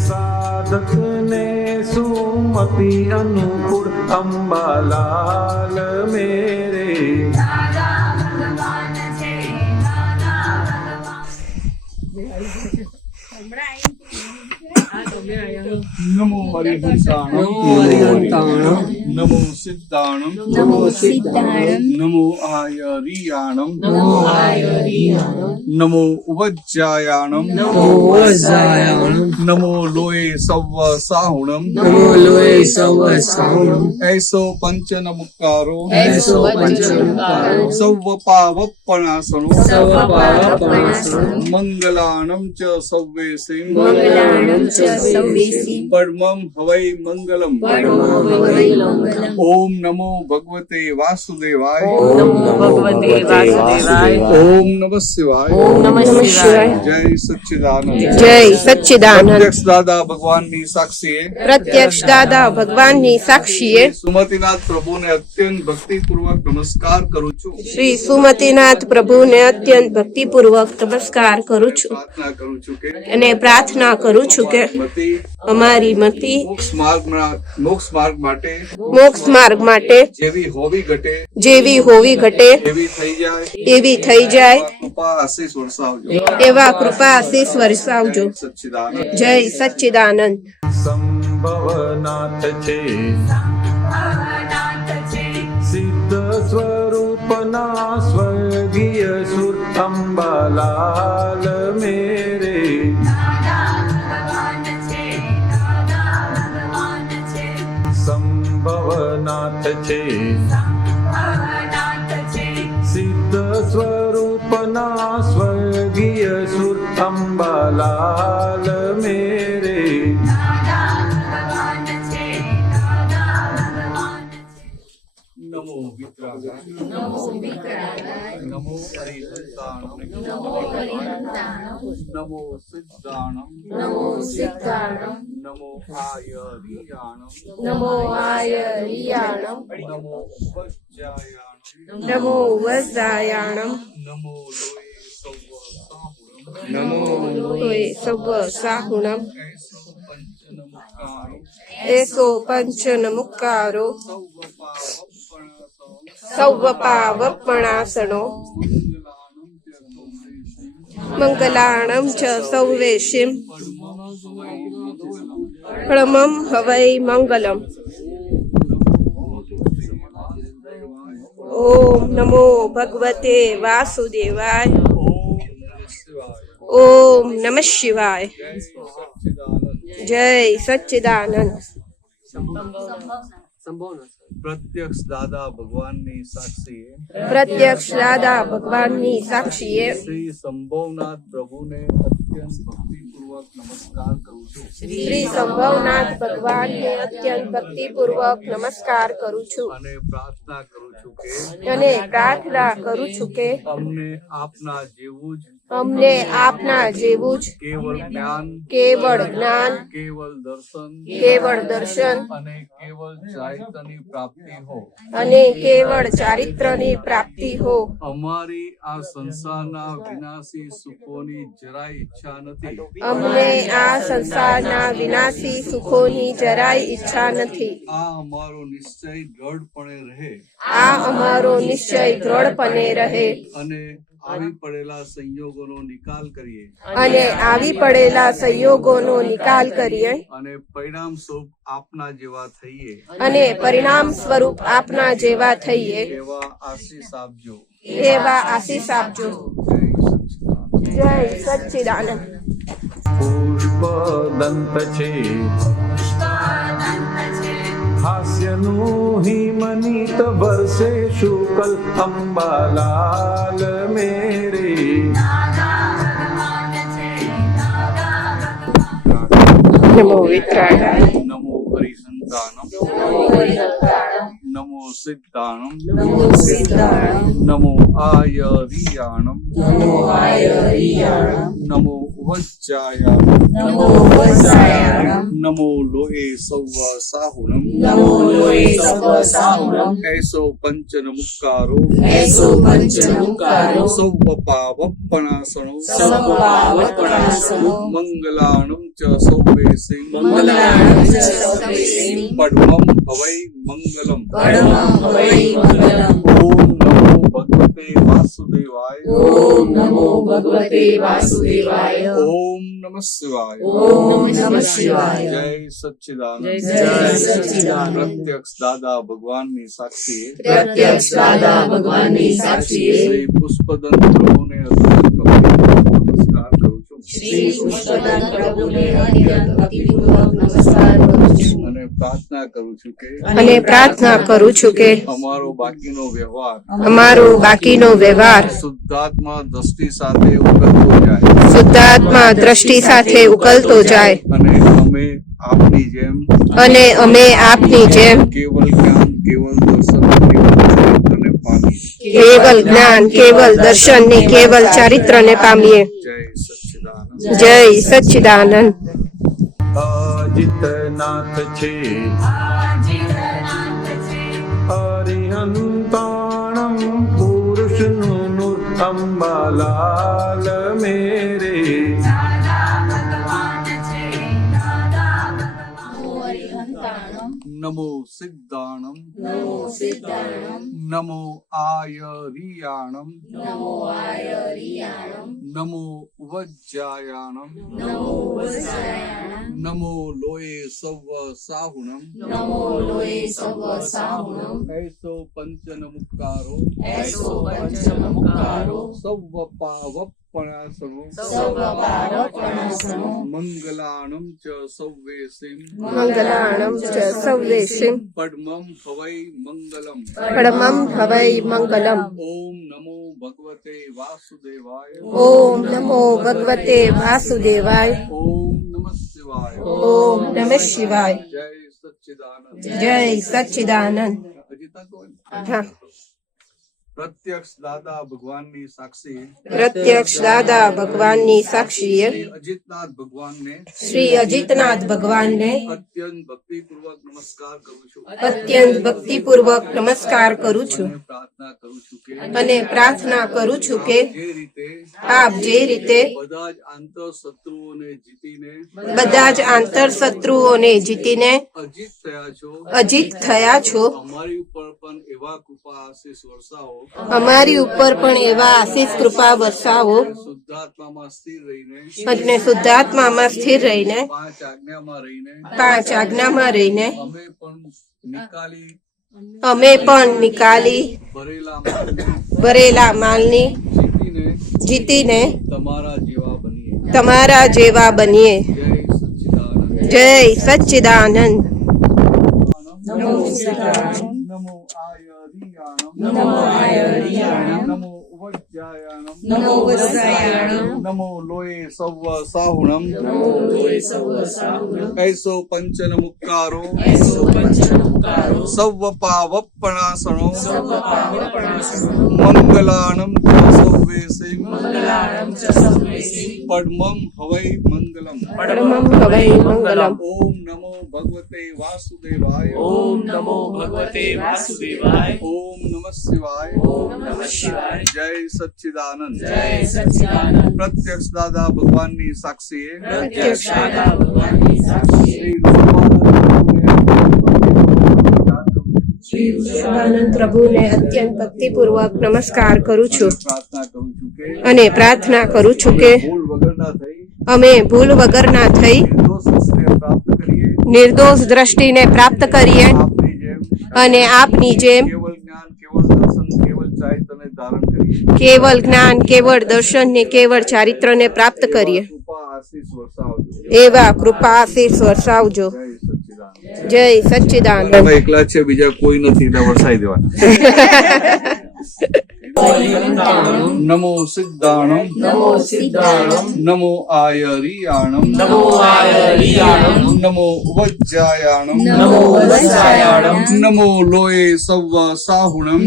સાધક ને સુમતિ અનુકૂળ અંબાલાલ મેરે નમો હરિહંતાણમ નમો સિદ્ધાણમ નમો આયરિયાણમ નમો વજ્જાયાણમ નમો લોએ સૌવ સાહુણમ એસો પંચન મુક્કારો સૌવ પાવપણાસનો મંગલાણમ ચ સૌવેસીમ પરમં હવૈ મંગલમ. ઓમ નમો ભગવતે વાસુદેવાય ઓમ નમઃ શિવાય નમઃ શિવાય. જય સચ્ચિદાનંદ જય સચ્ચિદાનંદ. પ્રત્યક્ષ દાદા ભગવાનની સાક્ષીએ પ્રત્યક્ષ દાદા ભગવાનની સાક્ષીએ સુમતિનાથ પ્રભુને અત્યંત ભક્તિપૂર્વક નમસ્કાર કરું છું શ્રી સુમતિનાથ પ્રભુને અત્યંત ભક્તિપૂર્વક નમસ્કાર કરું છું પ્રાર્થના કરું છું કે અને પ્રાર્થના કરું છું કે મતિ અમારી મતિ મોક્ષ માર્ગ માટે મોક્ષ માર્ગ માટે જેવી હોવી ઘટે એવી થઈ જાય કૃપા આશીષ વરસાવજો એવા કૃપા આશીષ વરસાવજો. સચ્ચિદાનંદ. જય સચ્ચિદાનંદ. સંભવનાથ છે સિદ્ધ સ્વરૂપના સ્વર્ગીય સુર અંબાલાલ મેરે સંભવનાથ છે સિદ્ધ સ્વરૂપના સ્વર્ગીય સુર અંબાલાલ મેરે નમો વિતરાગાય નમો હરિહંતાણમ નમો સિદ્ધાણમ નમો આયરિયાણમ નમો આયરિયાણમ નમો વજ્જાયાણમ નમો વજ્જાયાણમ નમો લોય સૌવ સાહુણમ નમો લોય સૌવ સાહુણમ એસો પંચનમુક્કારો એસો પંચનમુક્કારો સૌવ પાવપણાસણો મંગલાણમ ચ સૌવેશિમ પ્રમમ હવૈ મંગલમ. ઓમ નમો ભગવતે વાસુદેવાય. ઓમ નમઃ શિવાય. જય સચ્ચિદાનંદ. પ્રત્યક્ષ દાદા ભગવાનની સાક્ષીએ પ્રત્યક્ષ દાદા ભગવાનની સાક્ષીએ શ્રી સંભવનાથ પ્રભુને અત્યંત ભક્તિપૂર્વક નમસ્કાર કરું છું. શ્રી સંભવનાથ ભગવાનને અત્યંત ભક્તિપૂર્વક નમસ્કાર કરું છું અને પ્રાર્થના કરું છું કે અમને આપના જેવું જ અમને આપના જેવું જ કેવળ જ્ઞાન કેવળ જ્ઞાન કેવળ દર્શન અને કેવળ ચારિત્રની પ્રાપ્તિ હો. અને કેવળ ચારિત્રની પ્રાપ્તિ હો. અમારી આ સંસારના વિનાશી સુખોની જરાય ઈચ્છા નથી. અમને આ સંસારના વિનાશી સુખોની જરાય ઈચ્છા નથી. આ અમારો નિશ્ચય દ્રઢપણે રહે આ અમારો નિશ્ચય દ્રઢપણે રહે અને આવી પડેલા સંયોગોનો નિકાલ કરીએ અને આવી પડેલા સંયોગોનો નિકાલ કરીએ અને પરિણામ સ્વરૂપ આપના જેવા થઈએ અને પરિણામ સ્વરૂપ આપના જેવા થઈએ એવા આશીષ આપજો. એવા આશીષ આપજો. જય સચ્ચિદાનંદ. પુષ્પદંત છે હાસ્યનું હિમનીત વર્ષે શુકલ અંબાલાલ મેરે નમો વિતરાગાય નમો હરિહંતાણમ નમો સિદ્ધાણમ નમો આયરિયાણમ નમો વજ્જાયાણમ નમો લોહે સૌવ સાહુણમ એસો પંચનમુક્કારો સૌવ પાવપણાસણો મંગલાણમ ચ સૌવેસિં પડમમ હવૈ મંગલમ. ઓમ નમો ભગવતે વાસુદેવાય. ઓમ નમઃ શિવાય. જય સચ્ચિદાનંદ. પ્રત્યક્ષ દાદા ભગવાનની સાક્ષીએ શ્રી પુષ્પદંત પ્રભુને અત્યંત નમસ્કાર કરું છું. અને પ્રાર્થના કરું છું કે અમારો બાકીનો વ્યવહાર શુદ્ધાત્મા દ્રષ્ટિ સાથે ઉકલતો જાય અને અમે આપની જેમ કેવલ જ્ઞાન કેવલ દર્શન ને કેવલ ચારિત્ર ને પામીએ. જય સચ્ચિદાનંદ. અજિતનાથ છે હરિહંતાણમ પુરુષનું નૂર અંબાલાલ મેરે नमो सिद्धाणम नमो आयरियाणम नमो वज्जायाणम नमो लोये सव साहुणम ऐसो पंचनमुक्कारो सव पावपणासनो मंगलाणं च सव्वेसिं मंगलाणं च सव्वेसिं पद्मं हवै मंगलम् परमं हवै मंगलम् ओम नमो भगवते वासुदेवाय ओम नमो भगवते वासुदेवाय ओम नमः शिवाय ओम नमः शिवाय जय सच्चिदानंद जय सच्चिदानंद હજી તક હોય? हाँ પ્રત્યક્ષ દાદા ભગવાનની સાક્ષી प्रत्यक्ष दादा भगवाननी साक्षीए શ્રી અજિતનાથ ભગવાનને श्री अजितनाथ भगवान ने અત્યંત ભક્તિપૂર્વક નમસ્કાર કરું છું અત્યંત ભક્તિપૂર્વક નમસ્કાર કરું છું અને પ્રાર્થના કરું છું કે અને પ્રાર્થના કરું છું કે જે રીતે આપ જે રીતે બધા જ આંતર શત્રુઓને જીતીને બધા જ આંતર શત્રુઓને જીતીને અજીત થયા છો અજીત થયા છો અમારી ઉપર પણ એવા કૃપા આશીષ વર્ષાવો અમારી ઉપર પણ એવા આશીષ કૃપા વરસાવો શુદ્ધાત્મામાં સ્થિર રહીને અને શુદ્ધાત્મામાં સ્થિર રહીને પાંચ આજ્ઞામાં રહીને પાંચ આજ્ઞામાં રહીને અમે પણ નિકાલી ભરેલા માલને માલની જીતીને જીતીને તમારા જેવા બનીએ જય સચ્ચિદાનંદ નમો આયરિયાણમ નમો વજ્જાયાણમ નમો લોય સવ્વ સાહુણમ ऐसो पंचन मुक्कारो सव्व पावपणासनो मंगलाणं च सव्वेसिं पद्मं हवै मंगलम् परमं हवै मंगलम् ओम नमो भगवते वासुदेवाय ओम नमो भगवते वासुदेवाय ओम नमः शिवाय जय सच्चिदानंद प्रत्यक्ष दादा भगवान ની સાક્ષીએ प्रत्यक्ष दादा શ્રી સચ્ચિદાનંદ પ્રભુને અત્યંત ભક્તિપૂર્વક નમસ્કાર કરું છું પ્રાર્થના કરું છું કે અને પ્રાર્થના કરું છું કે ભૂલ વગરના થઈ અમે ભૂલ વગરના થઈ નિર્દોષ દૃષ્ટિએ પ્રાપ્ત કરીએ નિર્દોષ દ્રષ્ટિને પ્રાપ્ત કરીએ આપની જેમ અને આપની જેમ કેવલ જ્ઞાન કેવલ દર્શન કેવલ ચારિત્રને ધારણ કરીએ કેવલ જ્ઞાન કેવળ દર્શન ને કેવળ ચારિત્રને પ્રાપ્ત કરીએ કૃપા આશીષ વર્ષાવજો એવા કૃપા આશીષ વરસાવજો જય સચ્ચિદાનંદ જય સચ્ચિદાનંદ તમે એકલા જ છે બીજા કોઈ નથી એટલે વરસાઈ દેવાના નમો સિદ્ધાણમ નમો આયરિયાણમ નમો વજ્જાયાણમ નમો લોય સવ્વ સાહુણમ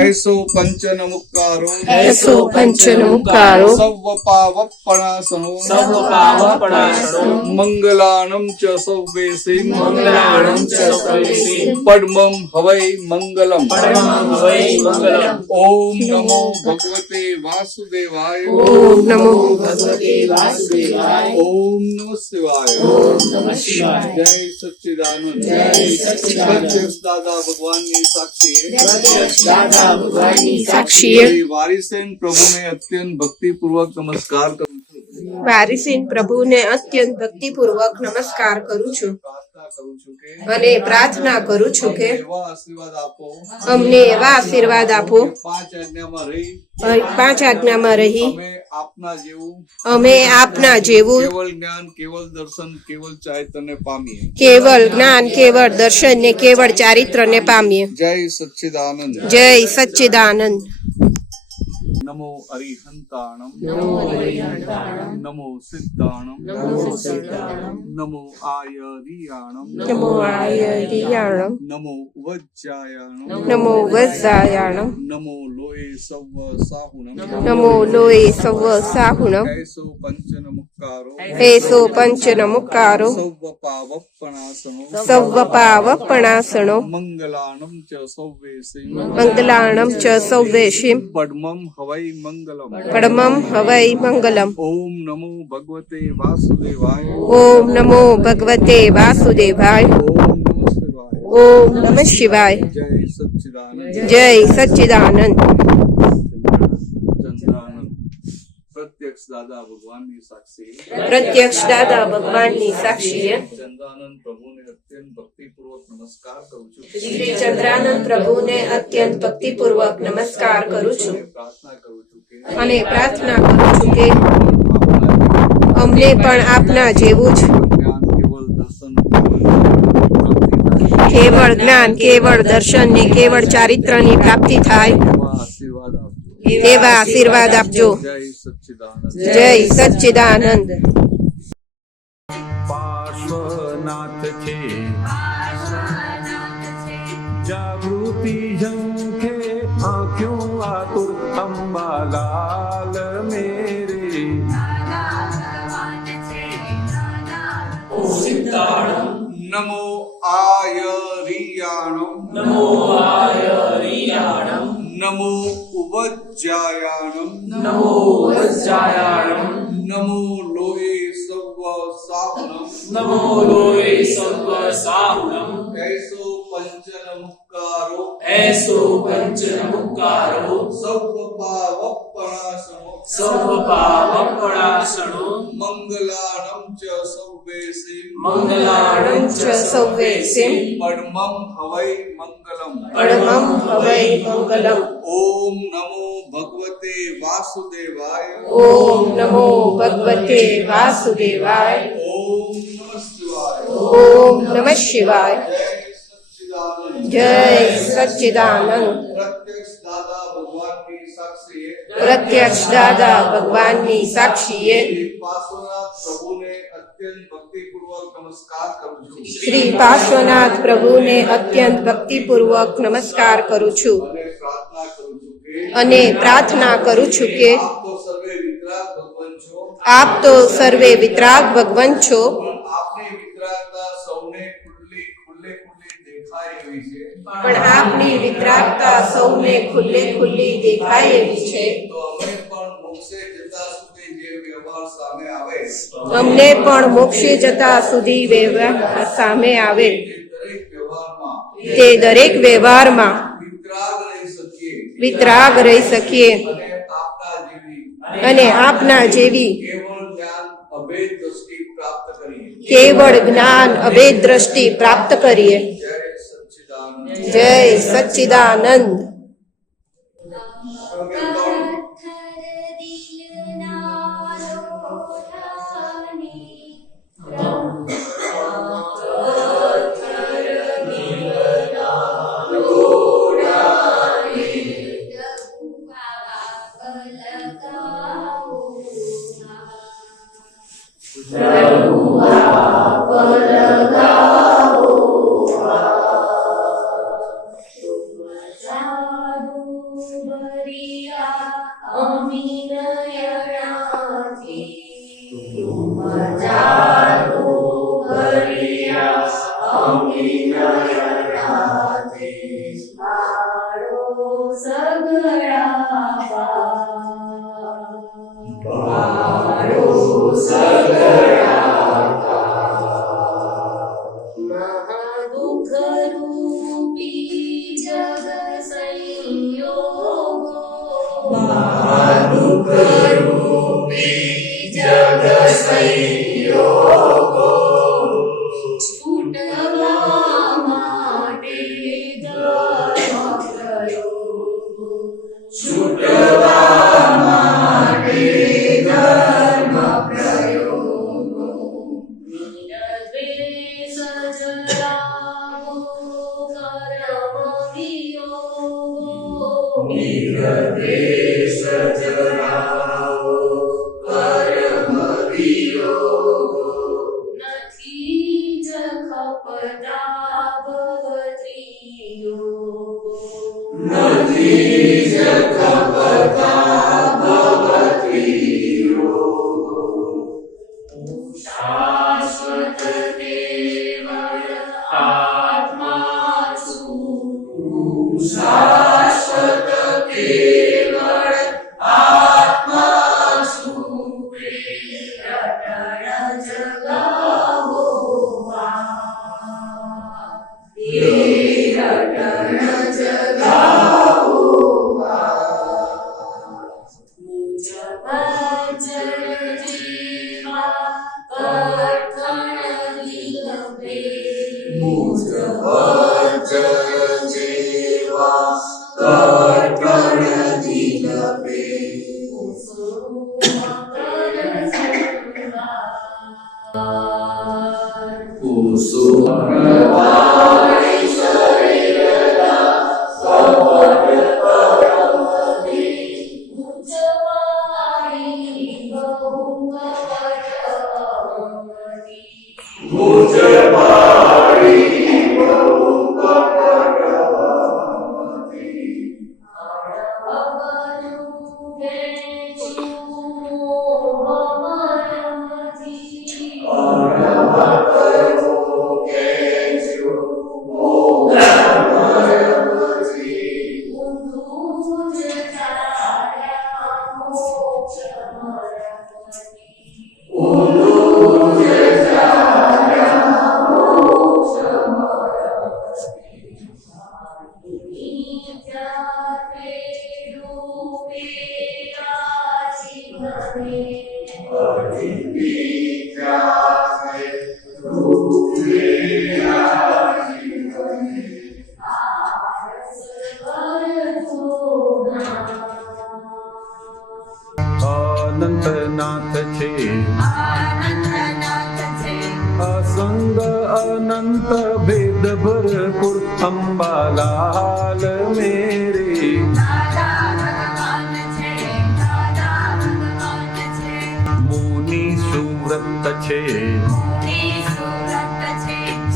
ऐसो पंचन मुक्कारो એસો પંચન મુકારો सव्व पावपणासनो मंगलाणं च सव्वेसिं पद्मं हवै मंगलम् ओम नमो भगवते वासुदेवाय ઓમ નમો ओम नमः शिवाय जय सच्चिदानंद प्रत्यक्ष दादा भगवान ની સાક્ષીએ સાક્ષીએ શ્રી વારીસેન પ્રભુને અત્યંત ભક્તિપૂર્વક નમસ્કાર કરું છું વારીસીન પ્રભુને અત્યંત ભક્તિપૂર્વક નમસ્કાર કરું છું પ્રાર્થના કરું છું કે અને પ્રાર્થના કરું છું કે એવા આશીર્વાદ આપો અમને એવા આશીર્વાદ આપો પાંચ આજ્ઞામાં રહી પાંચ આજ્ઞામાં રહી અમે આપના જેવું કેવળ જ્ઞાન કેવલ જ્ઞાન કેવલ દર્શન કેવલ ચારિત્રને પામીએ કેવળ જ્ઞાન કેવળ દર્શન ને કેવળ ચારિત્રને પામીએ જય સચ્ચિદાનંદ જય સચ્ચિદાનંદ નમો અરિહંતાણમ નમો સિદ્ધાણમ નમો આયરિયાણમ નમો આયરિયાણમ નમો વજ્જાયાણમ નમો વજ્જાયાણમ નમો લોય સવ્વ સાહુણમ નમો લોય સવ્વ સાહુણમ ऐसो पंचन मुक्कारो એસો પંચન મુકારો सव्व पावपणासनो સવ્વ પાવપણાસણો मंगलाणं च सव्वेसिं મંગલાણમ ચ સૌવેશિમ पद्मं हवै હવૈ મંગલમ પરમમ હવૈ મંગલમ. ઓમ નમો ભગવતે વાસુદેવાય. ઓમ નમો ભગવતે વાસુદેવાય. ઓમ નમઃ શિવાય. ઓમ નમઃ શિવાય. જય સચ્ચિદાનંદ. જય સચ્ચિદાનંદ. ચંદ્રાનંદ પ્રત્યક્ષ દાદા ભગવાનની સાક્ષી પ્રત્યક્ષ દાદા ભગવાનની સાક્ષીએ ચંદ્રાનંદ પ્રભુને અત્યંત ભક્તિપૂર્વક નમસ્કાર કરું છું. શ્રી ચંદ્રાનંદ પ્રભુને અત્યંત ભક્તિપૂર્વક નમસ્કાર કરું છું પ્રાર્થના કરું છું કે અને પ્રાર્થના કરું છું કે આપના અમને પણ આપના જેવું જ જ્ઞાન કેવળ દર્શન પ્રાપ્તિ થાય કેવળ જ્ઞાન, કેવળ દર્શન ને કેવળ ચારિત્રની પ્રાપ્તિ થાય એવા આશીર્વાદ આપજો. એવા આશીર્વાદ આપજો. જય સચ્ચિદાનંદ. જય સચ્ચિદાનંદ. પાર્શ્વનાથ છે જાગૃતિ ઝંખે આંખ્યું આતુર અંબાલાલ મેરે નમો આયરિયાણમ. નમો આયરિયાણમ. નમો ઉવજ્જાયાણમ. નમો વજ્જાયાણમ. નમો લોહે સવ સાહનમ. નમો લોહે સર્વ સાહુનમ. એસો પંચન મુક્કારો એસો પંચન મુક્કારો સવ પાવપણાસનો સર્વ પાવપણાસણો મંગલાણમ ચ સૌવેસી મંગલાણં ચ સૌવેસિમ પરમં હવૈ મંગલમ. પરમં હવૈ મંગલમ. ઓમ નમો ભગવતે વાસુદેવાય. ઓમ નમો ભગવતે વાસુદેવાય. ઓમ નમઃ શિવાય. ઓમ નમઃ શિવાય. જય સચ્ચિદાનંદ. જય સચ્ચિદાનંદ. પ્રત્યક્ષ દાદા ભગવાનની સાક્ષીએ પ્રત્યક્ષ દાદા ભગવાનની સાક્ષીએ શ્રી પાર્શ્વનાથ પ્રભુને અત્યંત ભક્તિપૂર્વક નમસ્કાર કરું છું શ્રી પાર્શ્વનાથ પ્રભુને અત્યંત ભક્તિપૂર્વક નમસ્કાર કરું છું અને પ્રાર્થના કરું છું કે અને પ્રાર્થના કરું છું કે આપ તો સર્વે વિતરાગ ભગવાન છો, આપ તો સર્વે વિતરાગ ભગવાન છો, પણ આપની વિતરાગતા સૌને ખુલ્લે ખુલ્લી દેખાય એવી છે. પણ આપની વિતરાગતા સૌને ખુલ્લે ખુલ્લી દેખાય એવી છે. તો અમે પણ મોક્ષે જતા સુધી જે વ્યવહાર સામે આવે અમને પણ મોક્ષે જતા સુધી વ્યવહાર સામે આવે તે દરેક વ્યવહારમાં તે દરેક વ્યવહારમાં વિતરાગ રહી શકીએ વિતરાગ રહી શકીએ અને આપના જેવી કેવળ જ્ઞાન અભેદ દ્રષ્ટિ પ્રાપ્ત કરીએ. જય સચ્ચિદાનંદ. અનંતનાથ છે અસંગ અનંત ભેદ ભરપૂર અંબાલાલ મેરે મુનિ સુવ્રત છે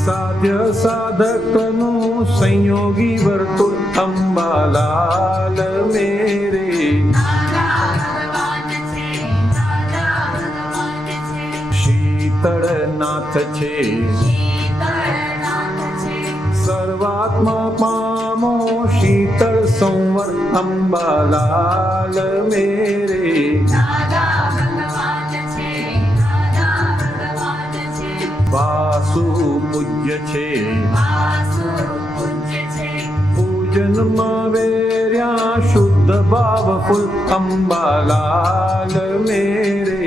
સાધ્ય સાધકનું સંયોગી વર્તુળ અંબાલાલ મેરે શીતળનાથ છે સર્વાત્મા પામો શીતળ સંવર અંબાલાલ મેરે વાસુ પૂજ્ય છે પૂજનમાં વેર્યા શુદ્ધ ભાવ ફૂલ અંબાલાલ મેરે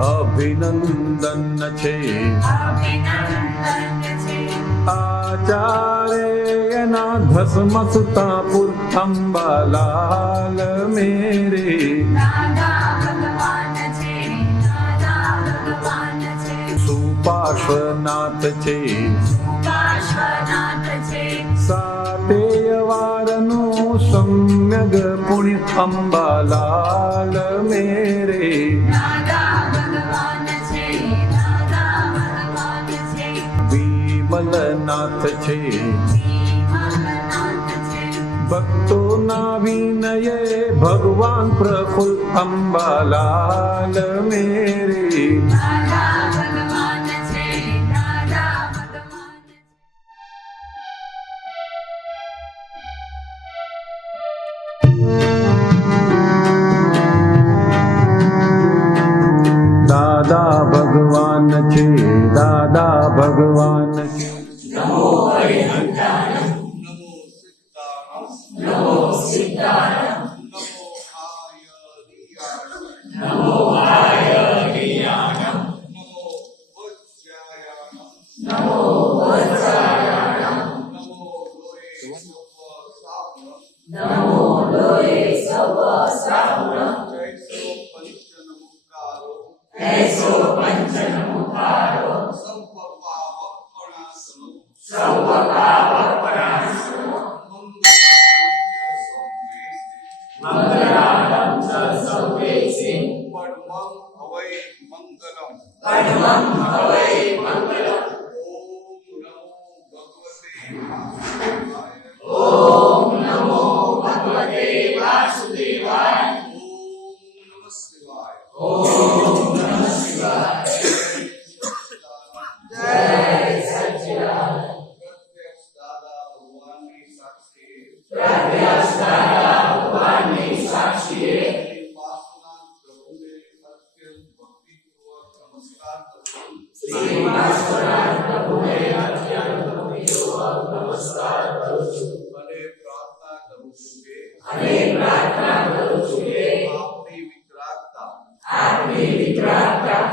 અભિનંદન છે આચાર્યના ધસમસતાપુર અંબાલાલ મેરે સુપાર્શ્વનાથ છે સાતેય વારનું સમ્યગ પુણ્ય અંબાલાલ મેરે વિમલનાથ છે ભક્તોના વિનયે ભગવાન પ્રફુલ્લ અંબાલાલ મેરે દાદા ભગવાન છે દાદા ભગવાન છે નમો હરિહંતાનમ નમો સિદ્ધાનમ નમો આયરિયાણમ નમો વજ્રાયાણમ નમો લોય સવ સાવણમ ऐसो पंचन मुखारो सर्वपावपणासनो मंगलानं च सर्वेसिं પડમં હવૈ મંગલમ परमं हवै मंगलम् ઓમ ॐ નમો नमो भगवते वासुदेवाय ઓમ નમઃ શિવાય ॐ जय सच्चिदानंद પ્રત્યક્ષ દાદા ભગવાનની સાક્ષી प्रत्यक्ष दादा भगवानની સાક્ષીએ પાસના પ્રભુને અત્યંત ભક્તિપૂર્વક નમસ્કાર કરું શ્રી વાસુદેવ પ્રભુને અત્યંત ભક્તિપૂર્વક નમસ્કાર કરું છું અને પ્રાર્થના કરું છું કે આપની વિતરાગતા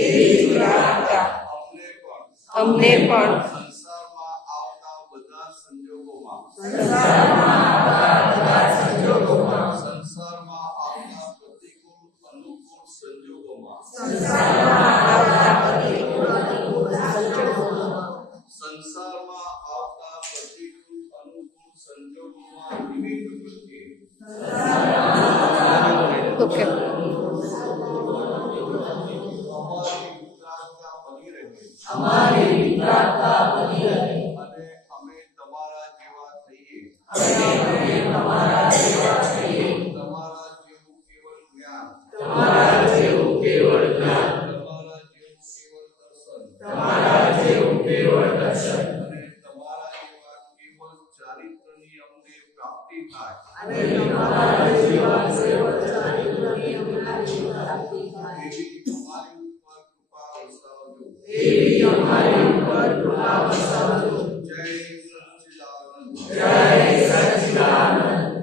એવી વિતરાગતા અમને પણ સંસારમાં આવતા બધા સંજોગોમાં સંસારમાં પ્રતિકૂળ અનુકૂળ સંજોગોમાં વિવિધ વૃત્તિ ઓકે. અમારી વિતરાગતા બની રહે અને અમે તમારા જેવા થઈએ તમારા જેવું કેવળ જ્ઞાન તમારા જેવું કેવળ દર્શન અને તમારા જેવા કેવળ ચારિત્ર્યની અમને પ્રાપ્તિ થાય એવી તમારી ઉપર કૃપા વરસાવજો જય સચ્ચિદાનંદ જય સચ્ચિદાનંદ.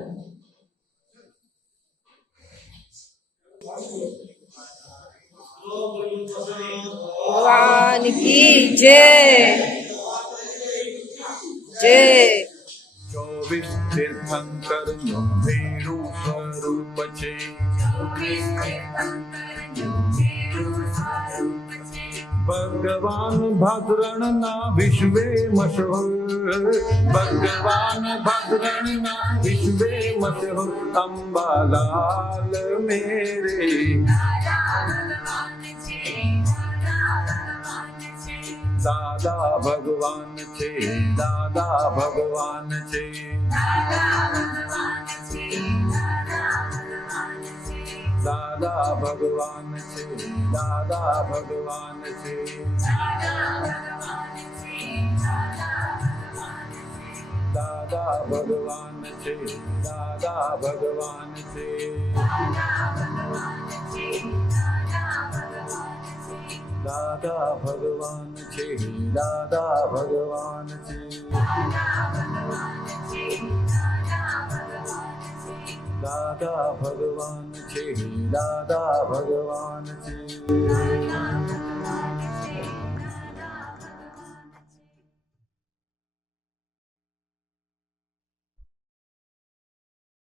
ભગવાન કી જય જય. 24 તીર્થંકરનું ભેરું સ્વરૂપ છે. ભગવાન ભાદરણના વિશ્વે મશહૂર, ભગવાન ભાદરણના વિશ્વે મશહૂર, અંબાલાલ મેરે દાદા ભગવાન છે, દાદા ભગવાન છે. દાદા ભગવાન છે, દાદા ભગવાન છે. દાદા ભગવાન છે, દાદા ભગવાન છે. દાદા ભગવાન છે, દાદા ભગવાન છે. દાદા ભગવાન છે, દાદા ભગવાન છે.